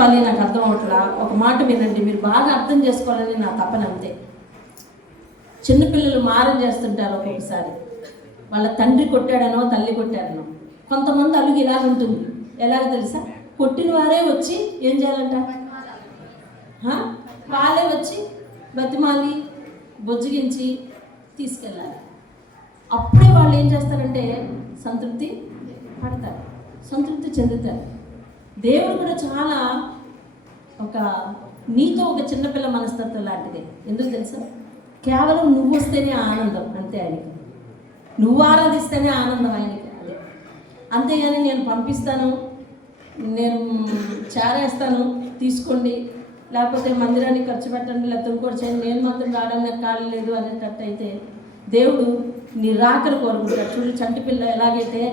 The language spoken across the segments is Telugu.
చెప్పాలి నాకు అర్థం అవట్లా. ఒక మాట వినండి, మీరు బాగా అర్థం చేసుకోవాలని నా తపన అంతే. చిన్నపిల్లలు మారం చేస్తుంటారు ఒక్కొక్కసారి, వాళ్ళ తండ్రి కొట్టాడనో తల్లి కొట్టాడనో. కొంతమంది అలుగు ఇలాగ ఉంటుంది, ఎలాగ తెలుసా? కొట్టిన వారే వచ్చి ఏం చేయాలంట, వాళ్ళే వచ్చి బతిమాలి బొజ్జగించి తీసుకెళ్ళాలి. అప్పుడే వాళ్ళు ఏం చేస్తారంటే సంతృప్తి పడతారు, సంతృప్తి చెందుతారు. దేవుడు కూడా చాలా నీతో ఒక చిన్నపిల్ల మనస్తత్వం లాంటిదే. ఎందుకు తెలుసా? కేవలం నువ్వు వస్తేనే ఆనందం, అంతే ఆయనకి. నువ్వు ఆరాధిస్తేనే ఆనందం ఆయనకి, అదే. అంతేగాని నేను పంపిస్తాను, నేను చేరేస్తాను తీసుకోండి, లేకపోతే మందిరానికి ఖర్చు పెట్టండి, లేకపోతే ఇంకోటి చేయండి, నేను మాత్రం రావడానికి ఖాళీ లేదు అనేటట్టు అయితే దేవుడు నీ రాకను కోరుకుంటాడు. చూడు, చంటి పిల్ల ఎలాగైతే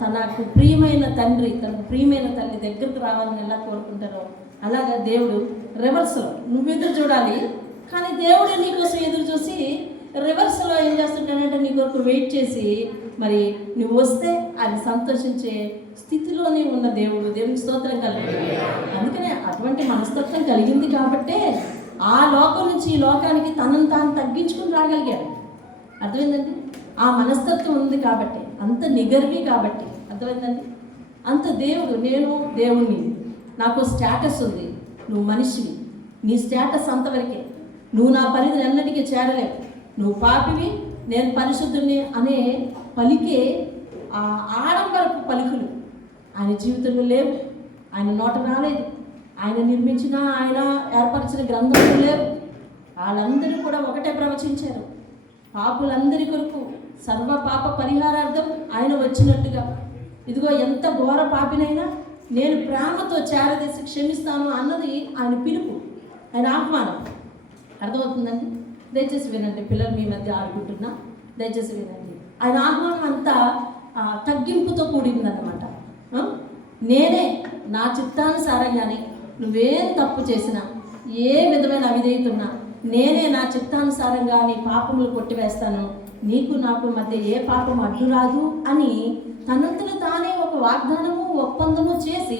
తనకు ప్రియమైన తండ్రి, తనకు ప్రియమైన తల్లి దగ్గరకు రావాలని ఎలా కోరుకుంటారో, అలాగా దేవుడు రివర్స్లో నువ్వు ఎదురు చూడాలి, కానీ దేవుడు నీకోసం ఎదురు చూసి రివర్స్లో ఏం చేస్తుంటాడంటే నీ కొరకు వెయిట్ చేసి, మరి నువ్వు వస్తే ఆయన సంతోషించే స్థితిలోనే ఉన్న దేవుడు. దేవునికి స్తోత్రం కలిగింది. అందుకనే అటువంటి మనస్తత్వం కలిగింది కాబట్టే ఆ లోకం నుంచి ఈ లోకానికి తనను తాను తగ్గించుకుని రాగలిగాడు. అర్థమైందండి? ఆ మనస్తత్వం ఉంది కాబట్టి, అంత నిగర్వి కాబట్టి, అర్థమైందండి? అంత దేవుడు, నేను దేవుణ్ణి, నాకు స్టేటస్ ఉంది, నువ్వు మనిషివి, నీ స్టేటస్ అంతవరకే, నువ్వు నా పరిధిని ఎన్నటికీ చేరలేవు, నువ్వు పాపివి, నేను పరిశుద్ధుని అనే పలికే ఆ ఆడంబరపు పలుకులు ఆయన జీవితంలో లేవు. ఆయన నోట రాలేదు. ఆయన నిర్మించిన, ఆయన ఏర్పరిచిన గ్రంథంలో లేవు. వాళ్ళందరూ కూడా ఒకటే ప్రవచించారు, పాపులందరి కొరకు సర్వ పాప పరిహారార్థం ఆయన వచ్చినట్టుగా. ఇదిగో ఎంత ఘోర పాపినైనా నేను ప్రేమతో చేరదీసి క్షమిస్తాను అన్నది ఆయన పిలుపు, ఆయన ఆహ్వానం. అర్థమవుతుందండి? దయచేసి వినండి, పిల్లలు మీ మధ్య ఆడుకుంటున్నా, దయచేసి వినండి. ఆయన ఆహ్వానం అంతా తగ్గింపుతో కూడిందన్నమాట. నేనే నా చిత్తానుసారంగానే, నువ్వేం తప్పు చేసినా, ఏ విధమైన అవిధేయత ఉన్నా, నేనే నా చిత్తానుసారంగా నీ పాపములు కొట్టివేస్తాను, నీకు నాకు మధ్య ఏ పాపం అడ్డు రాదు అని తనంతలో తానే ఒక వాగ్దానము, ఒప్పందము చేసి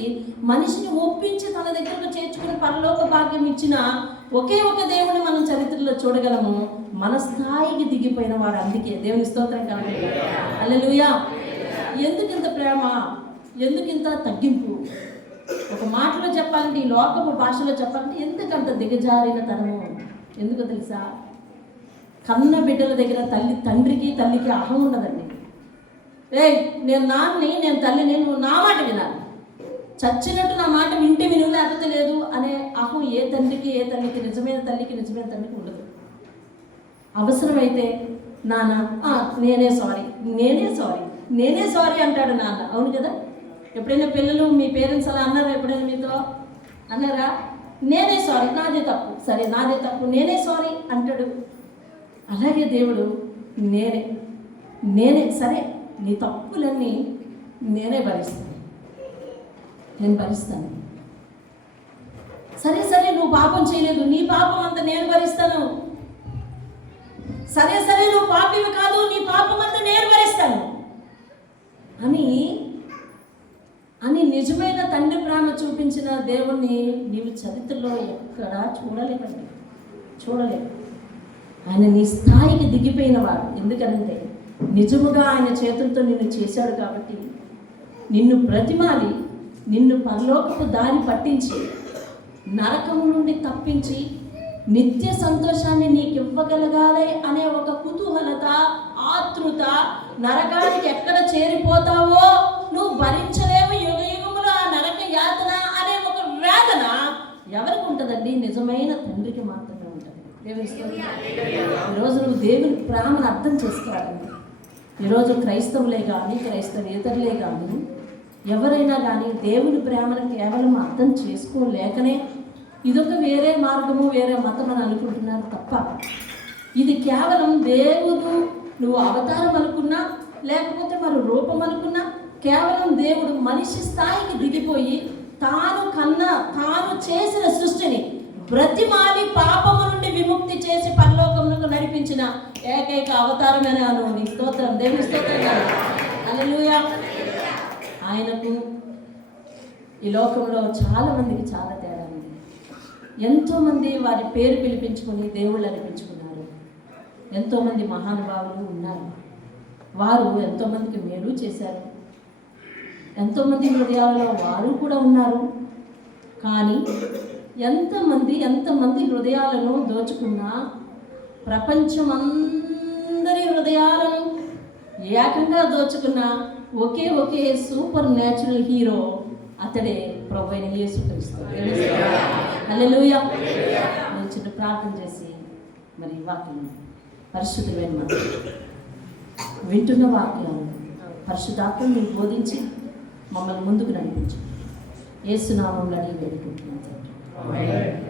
మనిషిని ఒప్పించి తన దగ్గరకు చేర్చుకుని పరలోక భాగ్యం ఇచ్చిన ఒకే ఒక దేవుని మనం చరిత్రలో చూడగలము. మన స్థాయికి దిగిపోయిన వాడు. అందుకే దేవుని స్తోత్రం కలగాలి. హల్లెలూయా. ఎందుకింత ప్రేమ, ఎందుకింత తగ్గింపు? ఒక మాటలో చెప్పాలంటే, ఈ లోకపు భాషలో చెప్పాలంటే, ఎందుకంత దిగజారిన తనము? ఎందుకో తెలుసా? కన్న బిడ్డల దగ్గర తండ్రికి తల్లికి అహం ఉండదండి. నేను నాన్నని, నేను తల్లిని, నువ్వు నా మాట వినాలి, చచ్చినట్టు నా మాట వింటే విను, లేకపోతే లేదు అనే అహం ఏ తండ్రికి, ఏ తల్లికి, నిజమైన తల్లికి, నిజమైన తండ్రికి ఉండదు. అవసరమైతే నాన్న నేనే సారీ అంటాడు నాన్న. అవును కదా? ఎప్పుడైనా పిల్లలు, మీ పేరెంట్స్ అలా అన్నారా? ఎప్పుడైనా మీతో అన్నారా? నేనే సారీ, నాదే తప్పు, సరే నాదే తప్పు, నేనే సారీ అంటాడు. అలాగే దేవుడు నేనే సరే, నీ తప్పులన్నీ నేనే భరిస్తాను, నేను భరిస్తాను. సరే నువ్వు పాపం చేయలేదు, నీ పాపం అంతా నేను భరిస్తాను. సరే నువ్వు పాపివి కాదు, నీ పాపం అంతా నేను భరిస్తాను అని నిజమైన తండ్రి ప్రేమ చూపించిన దేవుణ్ణి నీవు చరిత్రలో ఎక్కడా చూడలేవు. ఆయన నీ స్థాయికి దిగిపోయిన వాడు. ఎందుకనంటే నిజముగా ఆయన చేతులతో నిన్ను చేశాడు కాబట్టి, నిన్ను బ్రతిమాలి, నిన్ను పరలోకపు దారి పట్టించి, నరకము నుండి తప్పించి, నిత్య సంతోషాన్ని నీకు ఇవ్వగలగాలి అనే ఒక కుతూహలత, ఆతృత, నరకానికి ఎక్కడ చేరిపోతావో నువ్వు భరించలేవు, యుగములో ఆ నరక యాతన అనే ఒక వేదన ఎవరికి ఉంటుందండి? నిజమైన తండ్రికి మాత్రమే ఉంటుంది. ఈరోజు నువ్వు దేవుని ప్రేమను అర్థం చేసుకోవాలండి. ఈరోజు క్రైస్తవులే కానీ, క్రైస్తవేతరులే కానీ, ఎవరైనా కానీ దేవుని ప్రేమను కేవలం అర్థం చేసుకోలేకనే ఇదొక వేరే మార్గము, వేరే మతం అని అనుకుంటున్నారు తప్ప, ఇది కేవలం దేవుడు, నువ్వు అవతారం అనుకున్నా, లేకపోతే మరి రూపం అనుకున్నా, కేవలం దేవుడు మనిషి స్థాయికి దిగిపోయి తాను చేసిన సృష్టిని బ్రతిమాలి పాపము నుండి విముక్తి చేసి పరలోకమునకు నడిపించిన ఏకైక అవతారమనే అను. నీ స్తోత్రం, దేవుని స్తోత్రం. హల్లెలూయా. ఆయనకు ఈ లోకంలో చాలా మందికి చాలా తేడా ఉంది. ఎంతోమంది వారి పేరు పిలిపించుకొని దేవుళ్ళు అనిపించుకున్నారు. ఎంతోమంది మహానుభావులు ఉన్నారు. వారు ఎంతోమందికి మేలు చేశారు. ఎంతోమంది హృదయాలలో వారు కూడా ఉన్నారు. కానీ ఎంతమంది హృదయాలను దోచుకున్నా, ప్రపంచమందరి హృదయాలను ఏకంగా దోచుకున్న ఒకే సూపర్ న్యాచురల్ హీరో అతడే ప్రభువైన యేసుక్రీస్తు. హల్లెలూయా. నేను చిన్న ప్రార్థన చేసి మరి వాక్యం పరిశుద్ధమైన మాట వింటున్న వాక్యాలు పరిశుద్ధాత్మ మీరు బోధించి మమ్మల్ని ముందుకు నడిపించు. యేసు నామములో అడిగి వేడుకుంటున్నాను.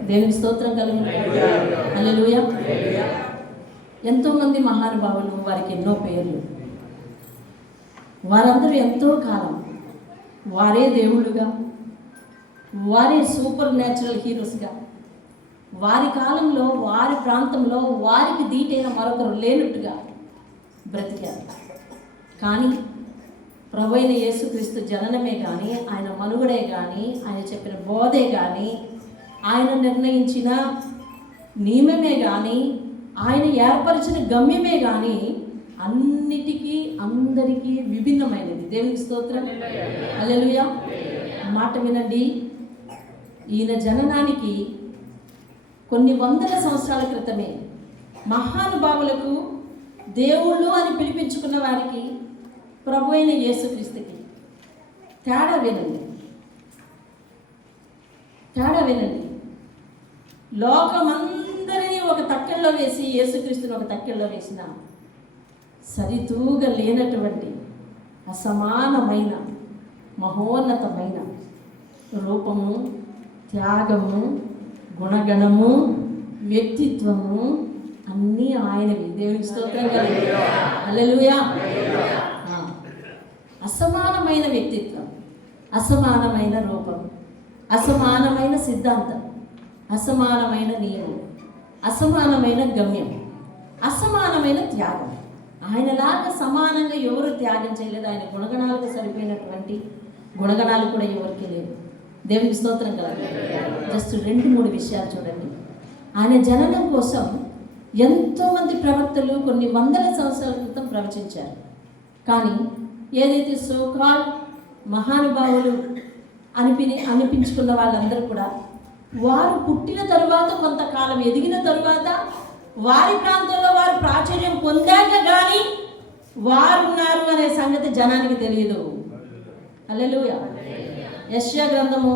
దేవుని స్తోత్రం కలుగును. హల్లెలూయా. ఎంతోమంది మహానుభావులు, వారికి ఎన్నో పేర్లు. వారందరూ ఎంతో కాలం వారే దేవుళ్ళుగా, వారే సూపర్ న్యాచురల్ హీరోస్గా, వారి కాలంలో వారి ప్రాంతంలో వారికి దీటైన మరొకరు లేనట్టుగా బ్రతికారు. కానీ ప్రభువైన యేసుక్రీస్తు జననమే కానీ, ఆయన మనుగడే కానీ, ఆయన చెప్పిన బోధే కానీ, ఆయన నిర్ణయించిన నియమమే కానీ, ఆయన ఏర్పరిచిన గమ్యమే కానీ అన్నిటికీ అందరికీ విభిన్నమైనది. దేవునికి స్తోత్రం. హల్లెలూయా. మాట వినండి. ఈయన జననానికి కొన్ని వందల సంవత్సరాల క్రితమే మహానుభావులకు, దేవుళ్ళు అని పిలిపించుకున్న వారికి, ప్రభు అయిన యేసుక్రీస్తుకి తేడా వినండి. లోకమందరినీ ఒక తక్కెల్లో వేసి యేసుక్రీస్తుని ఒక తక్కెల్లో వేసిన సరితూగా లేనటువంటి అసమానమైన మహోన్నతమైన రూపము, త్యాగము, గుణగణము, వ్యక్తిత్వము అన్నీ ఆయనవి. దేవునికి స్తోత్రం కలుగును. హల్లెలూయా. అసమానమైన వ్యక్తిత్వం, అసమానమైన రూపం, అసమానమైన సిద్ధాంతం, అసమానమైన నియమం, అసమానమైన గమ్యం, అసమానమైన త్యాగం. ఆయనలాగా సమానంగా ఎవరు త్యాగం చేయలేదు. ఆయన గుణగణాలకు సరిపోయినటువంటి గుణగణాలు కూడా ఎవరికి లేవు. దేవునికి స్తోత్రం కలుగును. జస్ట్ 2-3 విషయాలు చూడండి. ఆయన జననం కోసం ఎంతోమంది ప్రవక్తలు కొన్ని వందల సంవత్సరాల క్రితం ప్రవచించారు. కానీ ఏదైతే సోకాల్ మహానుభావులు అనిపించుకున్న వాళ్ళందరూ కూడా వారు పుట్టిన తరువాత, కొంతకాలం ఎదిగిన తరువాత, వారి ప్రాంతంలో వారు ప్రాచుర్యం పొందాక కానీ వారు ఉన్నారు అనే సంగతి జనానికి తెలియదు. హల్లెలూయా. యెషయా గ్రంథము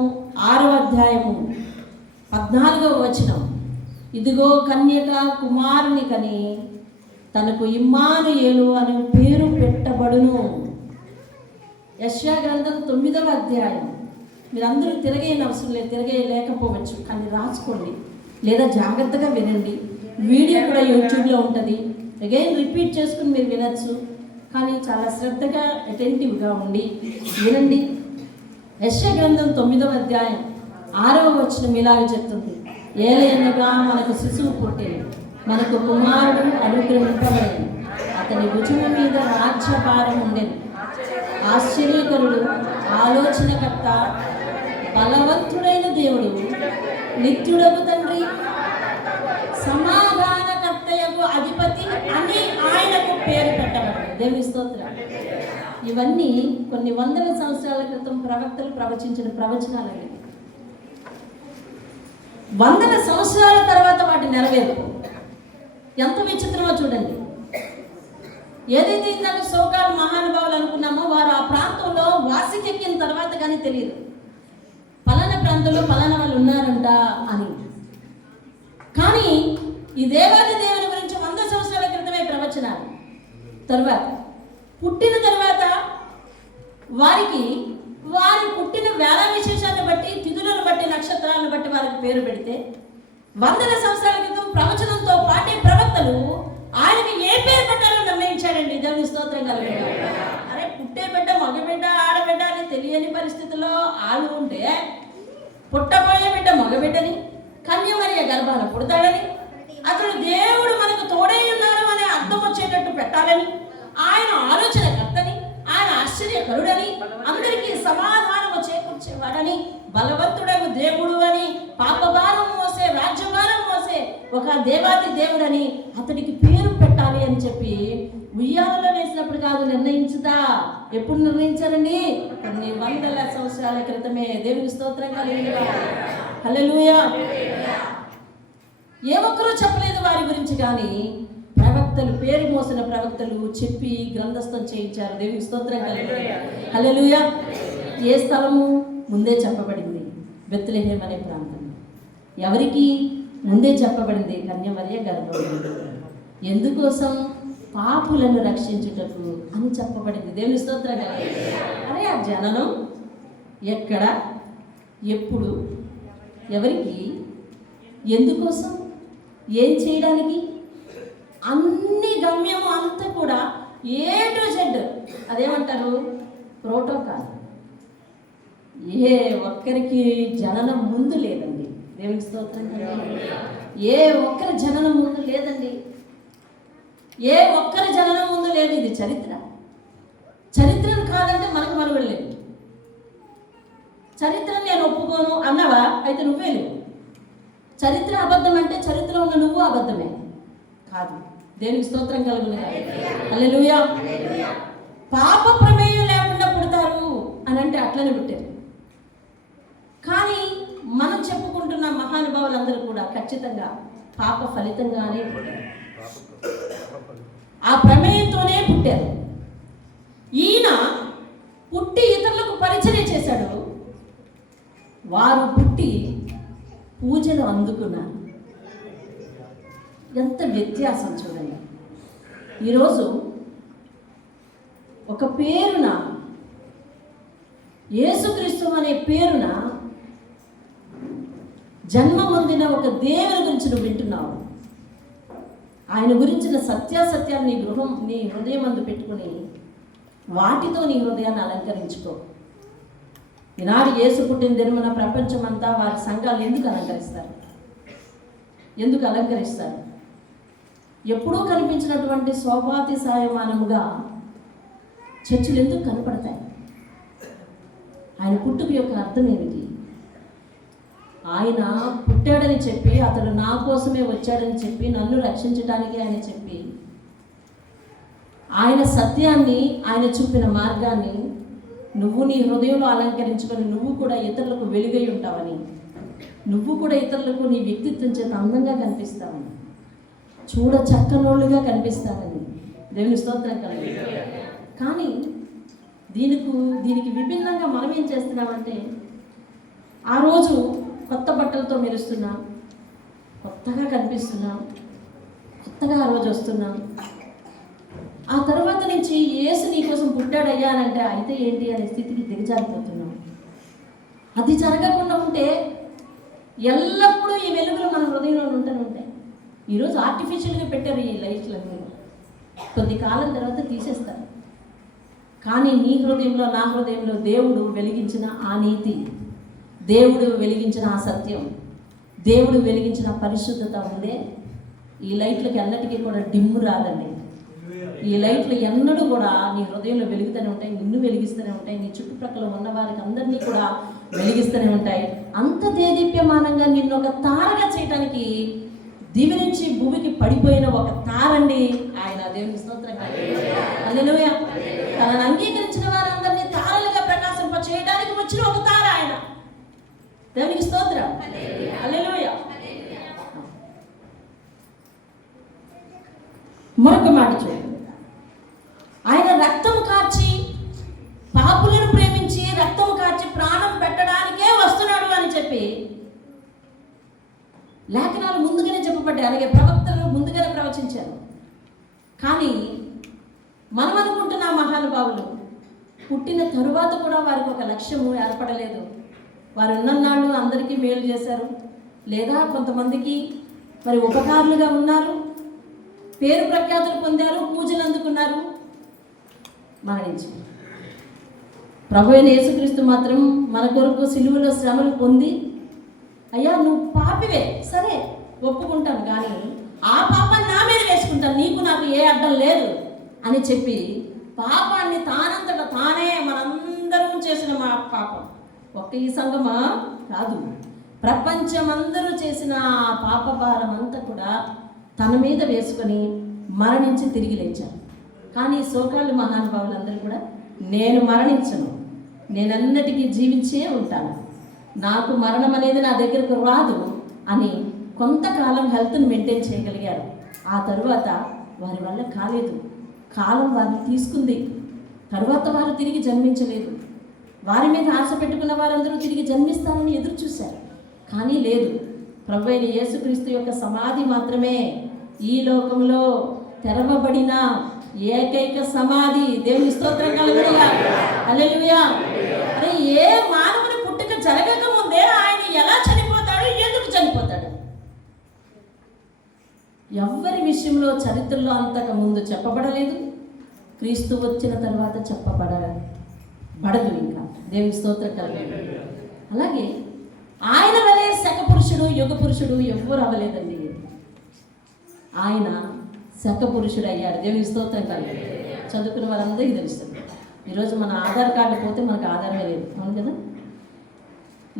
6వ అధ్యాయము 14వ వచనం. ఇదిగో కన్యక కుమారుని కని తనకు ఇమ్మానుయేలు అనే పేరు పెట్టబడును. యెషయా గ్రంథం 9వ అధ్యాయం. మీరందరూ అవసరం లేదు, తిరగలేకపోవచ్చు, కానీ రాసుకోండి లేదా జాగ్రత్తగా వినండి. వీడియో కూడా యూట్యూబ్లో ఉంటుంది. అగైన్ రిపీట్ చేసుకుని మీరు వినొచ్చు, కానీ చాలా శ్రద్ధగా అటెంటివ్గా ఉండి వినండి. యెషయా గ్రంథం 9వ అధ్యాయం 6వ వచనం ఇలాగ చెప్తుంది. ఏలయనగా మనకు శిశువు పుట్టేది, మనకు కుమారుడు అనుగ్రహింపబడేది, అతని భుజము మీద రాజ్యభారం ఉండేది. ఆశ్చర్యకరుడు, ఆలోచనకర్త, బలవంతుడైన దేవుడు, నిత్యుడగు తండ్రి, సమాధానకర్తయగు అధిపతి అని ఆయనకు పేరు పెట్టబడింది. దేవుని స్తోత్రం. ఇవన్నీ కొన్ని వందల సంవత్సరాల క్రితం ప్రవక్తలు ప్రవచించిన ప్రవచనాలు. వందల సంవత్సరాల తర్వాత వాటి నెరవేర్పు ఎంత విచిత్రమో చూడండి. ఏదైతే ఇందాక సోకాలు మహానుభావులు అనుకున్నామో వారు ఆ ప్రాంతంలో వాసికెక్కిన తర్వాత కానీ తెలియదు పలానా ప్రాంతంలో పలానా వాళ్ళు ఉన్నారంట అని. కానీ ఈ దేవాది దేవుని గురించి 100 సంవత్సరాల క్రితమే ప్రవచనాలు. తర్వాత పుట్టిన తర్వాత వారికి వారి పుట్టిన వేళ విశేషాన్ని బట్టి, తిథులను బట్టి, నక్షత్రాలను బట్టి వారికి పేరు పెడితే 100 సంవత్సరాల క్రితం ప్రవచనంతో పాటే ప్రవక్తలు ఆయనకి ఏ పేరు పెట్టాలో నిర్ణయించాడండి. దేవుని స్తోత్రం కలుగును. అరే పుట్టే బిడ్డ, మగబిడ్డ, ఆడబిడ్డ అని తెలియని పరిస్థితుల్లో ఆలు ఉంటే పుట్టబోయే బిడ్డ మగబిడ్డని, కన్యమరియ గర్భాన పుడతాడని, అతడు దేవుడు మనకు తోడై ఉన్నాడు అనే అర్థం వచ్చేటట్టు పెట్టాలని, ఆయన ఆలోచనకర్తని, ఆయన ఆశ్చర్యకరుడని, అందరికీ సమాధానము చేకూర్చేవాడని, బలవంతుడగు దేవుడు అని, పాపభారం మోసే, రాజ్యభారం మోసే ఒక దేవాది దేవుడని అతడికి పేరు పెట్టాలి అని చెప్పి ఉయ్యాలలో వేసినప్పుడు కాదు నిర్ణయించుదా. ఎప్పుడు నిర్ణయించారండి? కొన్ని వందల సంవత్సరాల క్రితమే. దేవుని స్తోత్రం కలుగునుగాక. హల్లెలూయా. ఏ ఒక్కరూ చెప్పలేదు వారి గురించి, కానీ ప్రవక్తలు, పేరు మోసిన ప్రవక్తలు చెప్పి గ్రంథస్థం చేయించారు. దేవుని స్తోత్రం కలుగునుగాక. హల్లెలూయా. ఏ స్థలము? ముందే చెప్పబడింది, బెత్లెహేమ్ అనే ప్రాంతం. ఎవరికి ముందే చెప్పబడింది? కన్యమరియ గర్భవతి. ఎందుకోసం? పాపులను రక్షించుటకు అని చెప్పబడింది. దేవుని స్తోత్రం కలుగునుగాక. అరే ఆ జననం ఎక్కడ, ఎప్పుడు, ఎవరికి, ఎందుకోసం, ఏం చేయడానికి, అన్ని గమ్యము అంతా కూడా ఏ టు జెడ్. అదేమంటారు? ప్రోటోకాల్. ఏ ఒక్కరికి జననం ముందు లేదండి. దేవుని స్తోత్రం. ఏ ఒక్కరి జననం ముందు లేదండి. ఏ ఒక్కరి జననం ముందు లేదు. ఇది చరిత్ర. చరిత్రను కాదంటే మనకు మనుగడ లేదు. చరిత్రను నేను ఒప్పుకోను అన్నావా, అయితే నువ్వే లేవు. చరిత్ర అబద్ధం అంటే చరిత్రలో ఉన్న నువ్వు అబద్ధమే కాదు. దేవునికి స్తోత్రం కలుగునుగాక. హల్లెలూయా. పాప ప్రమేయం లేకుండా పుడతారు అని అంటే అట్లనే పుట్టారు. కానీ మనం చెప్పుకుంటున్న మహానుభావులందరూ కూడా ఖచ్చితంగా పాప ఫలితంగానే పుట్టారు. ఆ ప్రమేయంతోనే పుట్టారు. ఈయన పుట్టి ఇతరులకు పరిచయం చేశాడు. వారు పుట్టి పూజలు అందుకున్నారు. ఎంత వ్యత్యాసం చూడండి. ఈరోజు ఒక పేరున, యేసుక్రీస్తు అనే పేరున జన్మ పొందిన ఒక దేవుని గురించి నువ్వు వింటున్నావు. ఆయన గురించిన సత్యాసత్యాన్ని నీ హృదయం అందు పెట్టుకుని వాటితో నీ హృదయాన్ని అలంకరించుకో. ఈనాడు యేసు పుట్టిన దినమున ప్రపంచమంతా వారి సంఘాలు ఎందుకు అలంకరిస్తారు? ఎందుకు అలంకరిస్తారు? ఎప్పుడూ కనిపించినటువంటి శోభాతిశయమానముగా చర్చిలు ఎందుకు కనపడతాయి? ఆయన పుట్టుక యొక్క అర్థం ఏమిటి? ఆయన పుట్టాడని చెప్పి, అతడు నా కోసమే వచ్చాడని చెప్పి, నన్ను రక్షించడానికి ఆయన చెప్పి, ఆయన సత్యాన్ని, ఆయన చూపిన మార్గాన్ని నువ్వు నీ హృదయంలో అలంకరించుకొని నువ్వు కూడా ఇతరులకు వెలుగై ఉంటావని, నువ్వు కూడా ఇతరులకు నీ వ్యక్తిత్వం చేత అందంగా కనిపిస్తావని, చూడ చక్కనోళ్ళుగా కనిపిస్తావని. దేవుని స్తోత్రం కలుగునుగాక. కానీ దీనికి విభిన్నంగా మనం ఏం చేస్తున్నామంటే, ఆ రోజు కొత్త బట్టలతో మెరుస్తున్నాం, కొత్తగా కనిపిస్తున్నాం, కొత్తగా ఆ రోజు వస్తున్నాం. ఆ తర్వాత నుంచి యేసు నీ కోసం పుట్టాడయ్యా అని అంటే అయితే ఏంటి అనే స్థితికి దిగజారిపోతున్నాం. అది జరగకుండా ఉంటే ఎల్లప్పుడూ ఈ వెలుగులు మన హృదయంలో ఉంటూనే ఉంటాయి. ఈరోజు ఆర్టిఫిషియల్గా పెట్టారు ఈ లైట్లన్నీ, కొద్ది కాలం తర్వాత తీసేస్తారు. కానీ నీ హృదయంలో, నా హృదయంలో దేవుడు వెలిగించిన ఆ నీతి, దేవుడు వెలిగించిన ఆ సత్యం, దేవుడు వెలిగించిన పరిశుద్ధత ఉందే, ఈ లైట్లకి ఎన్నటికీ కూడా డిమ్ము రాదండి. ఈ లైట్లు ఎన్నడూ కూడా నీ హృదయంలో వెలుగుతూనే ఉంటాయి, నిన్ను వెలిగిస్తూనే ఉంటాయి, నీ చుట్టుప్రక్కల ఉన్న వారికి అందరినీ కూడా వెలిగిస్తూనే ఉంటాయి. అంత దేదీప్యమానంగా నిన్ను ఒక తారగా చేయడానికి దివి నుంచి భూమికి పడిపోయిన ఒక తారండి ఆయన. దేవుని స్తోత్రం. హల్లెలూయా. తనను అంగీకరించిన వారందరినీ తారలుగా ప్రకాశింప చేయడానికి వచ్చిన ఒక తార ఆయన. దేవునికి స్తోత్రం. హల్లెలూయా. మరొక మాట చూడండి. ఆయన రక్తం కార్చి, పాపులను ప్రేమించి రక్తం కార్చి ప్రాణం పెట్టడానికే వస్తున్నాడు అని చెప్పి లేఖనాలు ముందుగానే చెప్పబడ్డాయి. అలాగే ప్రవక్తలు ముందుగానే ప్రవచించారు. కానీ మనం అనుకుంటున్న మహానుభావులు పుట్టిన తరువాత కూడా వారికి ఒక లక్ష్యము ఏర్పడలేదు. వారు ఉన్నన్నాళ్ళు అందరికీ మేలు చేశారు, లేదా కొంతమందికి మరి ఉపకారులుగా ఉన్నారు, పేరు ప్రఖ్యాతులు పొందారు, పూజలు అందుకున్నారు, మరణించారు. ప్రభు అయిన యేసుక్రీస్తు మాత్రం మన కొరకు సిలువలో శ్రమలు పొంది, అయ్యా నువ్వు పాపివే, సరే ఒప్పుకుంటాను, కానీ ఆ పాపాన్ని నా మీద వేసుకుంటాను, నీకు నాకు ఏ అడ్డం లేదు అని చెప్పి పాపాన్ని తానంతట తానే మనందరం చేసిన మా పాపం. ఒక్క ఈ సంఘమా కాదు, ప్రపంచమందరూ చేసిన ఆ పాప భారం అంతా కూడా తన మీద వేసుకొని మరణించి తిరిగి లేచారు. కానీ సోకాళ్ళు మహానుభావులందరూ కూడా నేను మరణించను, నేనన్నటికీ జీవించే ఉంటాను, నాకు మరణం అనేది నా దగ్గరకు రాదు అని కొంతకాలం హెల్త్ని మెయింటైన్ చేయగలిగారు. ఆ తరువాత వారి వల్ల కాలేదు, కాలం వారిని తీసుకుంది. తరువాత వారు తిరిగి జన్మించలేదు. వారి మీద ఆశ పెట్టుకున్న వారందరూ తిరిగి జన్మిస్తారని ఎదురు చూశారు, కానీ లేదు. ప్రభువైన యేసుక్రీస్తు యొక్క సమాధి మాత్రమే ఈ లోకంలో తెరవబడిన ఏకైక సమాధి. దేవుని స్తోత్రం కలుగునుగా. హల్లెలూయా. అరే, ఏ మానవుని పుట్టుక జరగక ముందే ఆయన ఎలా చనిపోతాడు, ఎందుకు చనిపోతాడు? ఎవరి విషయంలో చరిత్రలో అంతకు ముందు చెప్పబడలేదు, క్రీస్తు వచ్చిన తర్వాత చెప్పబడదు ఇంకా. దేవుని స్తోత్రం కలుగును. అలాగే ఆయన వలె శక పురుషుడు యుగ పురుషుడు ఎవ్వరు అవ్వలేదండి. ఆయన శక పురుషుడు అయ్యాడు. దేవుని స్తోత్రం కలుగును. చదువుకున్న వారందరికీ తెలుస్తుంది. ఈరోజు మన ఆధార్ కార్డు పోతే మనకు ఆధారమే లేదు, అవును కదా?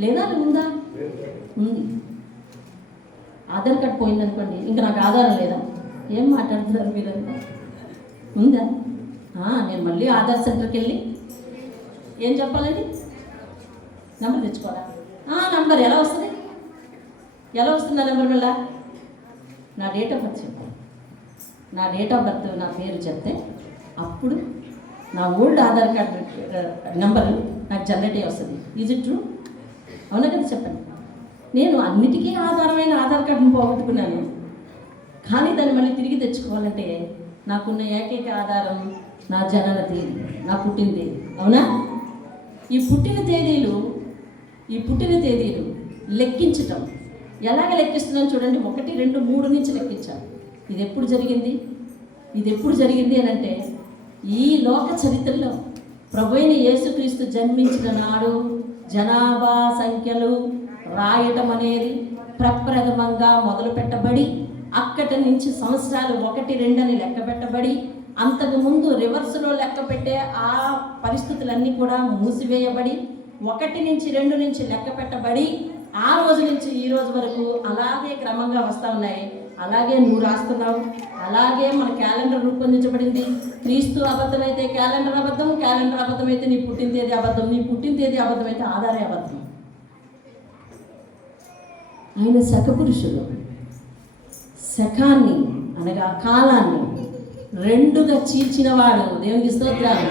లేదా ఉందా? ఉంది. ఆధార్ కార్డు పోయిందనుకోండి, ఇంకా నాకు ఆధారం లేదా? ఏం మాట్లాడుతున్నారు మీరంతా? ఉందా? నేను మళ్ళీ ఆధార్ సెంటర్కి వెళ్ళి ఏం చెప్పాలండి? నెంబర్ తెచ్చుకోవాలా? నంబర్ ఎలా వస్తుంది? ఎలా వస్తుంది ఆ నెంబర్ వల్ల? నా డేట్ ఆఫ్ బర్త్ చెప్పాలి. నా డేట్ ఆఫ్ బర్త్, నా పేరు చెప్తే అప్పుడు నా ఓల్డ్ ఆధార్ కార్డు నెంబర్ నాకు జనరేట్ అయ్యి వస్తుంది. Is it true? అవునా కదా? చెప్పండి. నేను అన్నిటికీ ఆధారమైన ఆధార్ కార్డును పోగొట్టుకున్నాను, కానీ దాన్ని మళ్ళీ తిరిగి తెచ్చుకోవాలంటే నాకున్న ఏకైక ఆధారం నా జనన తేదీ, నా పుట్టిన తేదీ. అవునా? ఈ పుట్టిన తేదీలు లెక్కించటం ఎలాగ లెక్కిస్తున్నాను చూడండి. 1, 2, 3 నుంచి లెక్కించాను. ఇది ఎప్పుడు జరిగింది అని అంటే, ఈ లోక చరిత్రలో ప్రభువైన యేసుక్రీస్తు జన్మించిన నాడు జనాభా సంఖ్యలు రాయటం అనేది ప్రప్రథమంగా మొదలు పెట్టబడి, అక్కడి నుంచి సంవత్సరాలు 1, 2 అని లెక్క పెట్టబడి, అంతకుముందు రివర్స్లో లెక్క పెట్టే ఆ పరిస్థితులన్నీ కూడా మూసివేయబడి 1 నుంచి 2 నుంచి లెక్క పెట్టబడి, ఆ రోజు నుంచి ఈ రోజు వరకు అలాగే క్రమంగా వస్తూ ఉన్నాయి. అలాగే నువ్వు రాస్తున్నావు, అలాగే మన క్యాలెండర్ రూపొందించబడింది. క్రీస్తు అబద్ధమైతే క్యాలెండర్ అబద్ధం, క్యాలెండర్ అబద్ధమైతే నీ పుట్టిన తేదీ అబద్ధం, నీ పుట్టిన తేదీ అబద్ధమైతే ఆధారే అబద్ధం. ఆయన శకపురుషుడు. శకాన్ని అనగా కాలాన్ని 2గా చీల్చినవాడు. దేవునికి స్తోత్రాలు.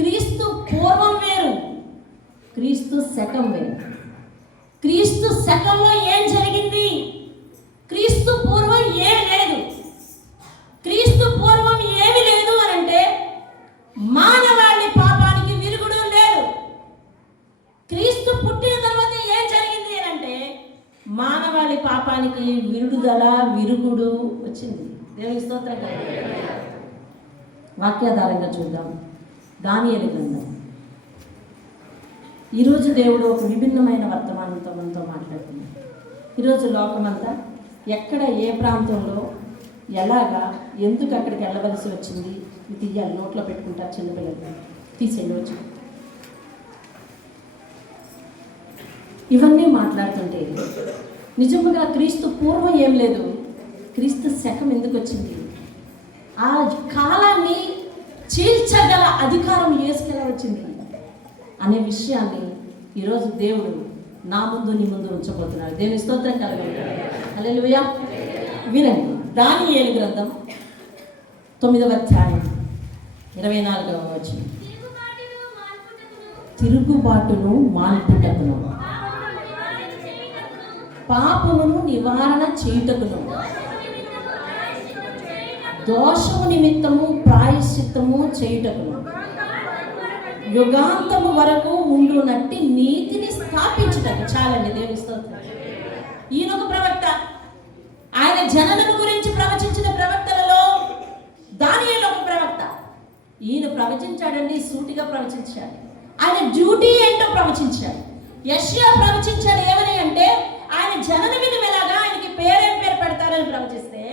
క్రీస్తు పూర్వం వేరు, క్రీస్తు శకం వేరు. క్రీస్తు శకంలో ఏం జరిగింది? క్రీస్తు పూర్వం ఏమి లేదు. క్రీస్తు పూర్వం ఏమి లేదు అని అంటే మానవాళి పాపానికి విరుగుడు లేదు. క్రీస్తు పుట్టిన తర్వాత ఏం జరిగింది అని అంటే మానవాళి పాపానికి విరుగుడు వచ్చింది. దేవుని స్తోత్రం. వాక్యాధారంగా చూద్దాం. దానియేలు గ్రంథం. ఈరోజు దేవుడు ఒక విభిన్నమైన వర్తమానంతో మనతో మాట్లాడుతున్నాడు. ఈరోజు లోకమంతా ఎక్కడ, ఏ ప్రాంతంలో, ఎలాగా, ఎందుకు అక్కడికి వెళ్ళవలసి వచ్చింది, ఇది తీయాలి. నోట్లో పెట్టుకుంటారు చిన్నపిల్లలు, తీసేయండి వచ్చి. ఇవన్నీ మాట్లాడుతుంటే నిజంగా క్రీస్తు పూర్వం ఏం లేదు, క్రీస్తు శకం ఎందుకు వచ్చింది, ఆ కాలాన్ని చీల్చగల అధికారం యేసుకెలా వచ్చింది అనే విషయాన్ని ఈరోజు దేవుడు నా ముందు నీ ముందు ఉంచబోతున్నాడు. దేవుని స్తోత్రం కలగాలి. హల్లెలూయా. వినండి. దానియేలు గ్రంథం 9వ అధ్యాయం 24వ వచనం. తిరుగుబాటును మాన్పుటకును, పాపమును నివారణ చేయుటకును, దోషము నిమిత్తము ప్రాయశ్చిత్తము చేయుటకును, యుగాంతము వరకు ఉండునట్టి నీతిని స్థాపించుటకు. చాలండి. దేవుని స్తోత్రం. ఈయన ఒక ప్రవక్త. ఆయన జననం గురించి ప్రవచించిన ప్రవక్తలలో దానియేలు ఒక ప్రవక్త. ఈయన ప్రవచించాడండి, సూటిగా ప్రవచించాడు. ఆయన డ్యూటీ ఏంటో ప్రవచించాడు. యెషయా ప్రవచించాడు ఏమని అంటే ఆయన జనన విధం ఎలాగా, ఆయనకి పేరేం పేరు పెడతారని ప్రవచిస్తే,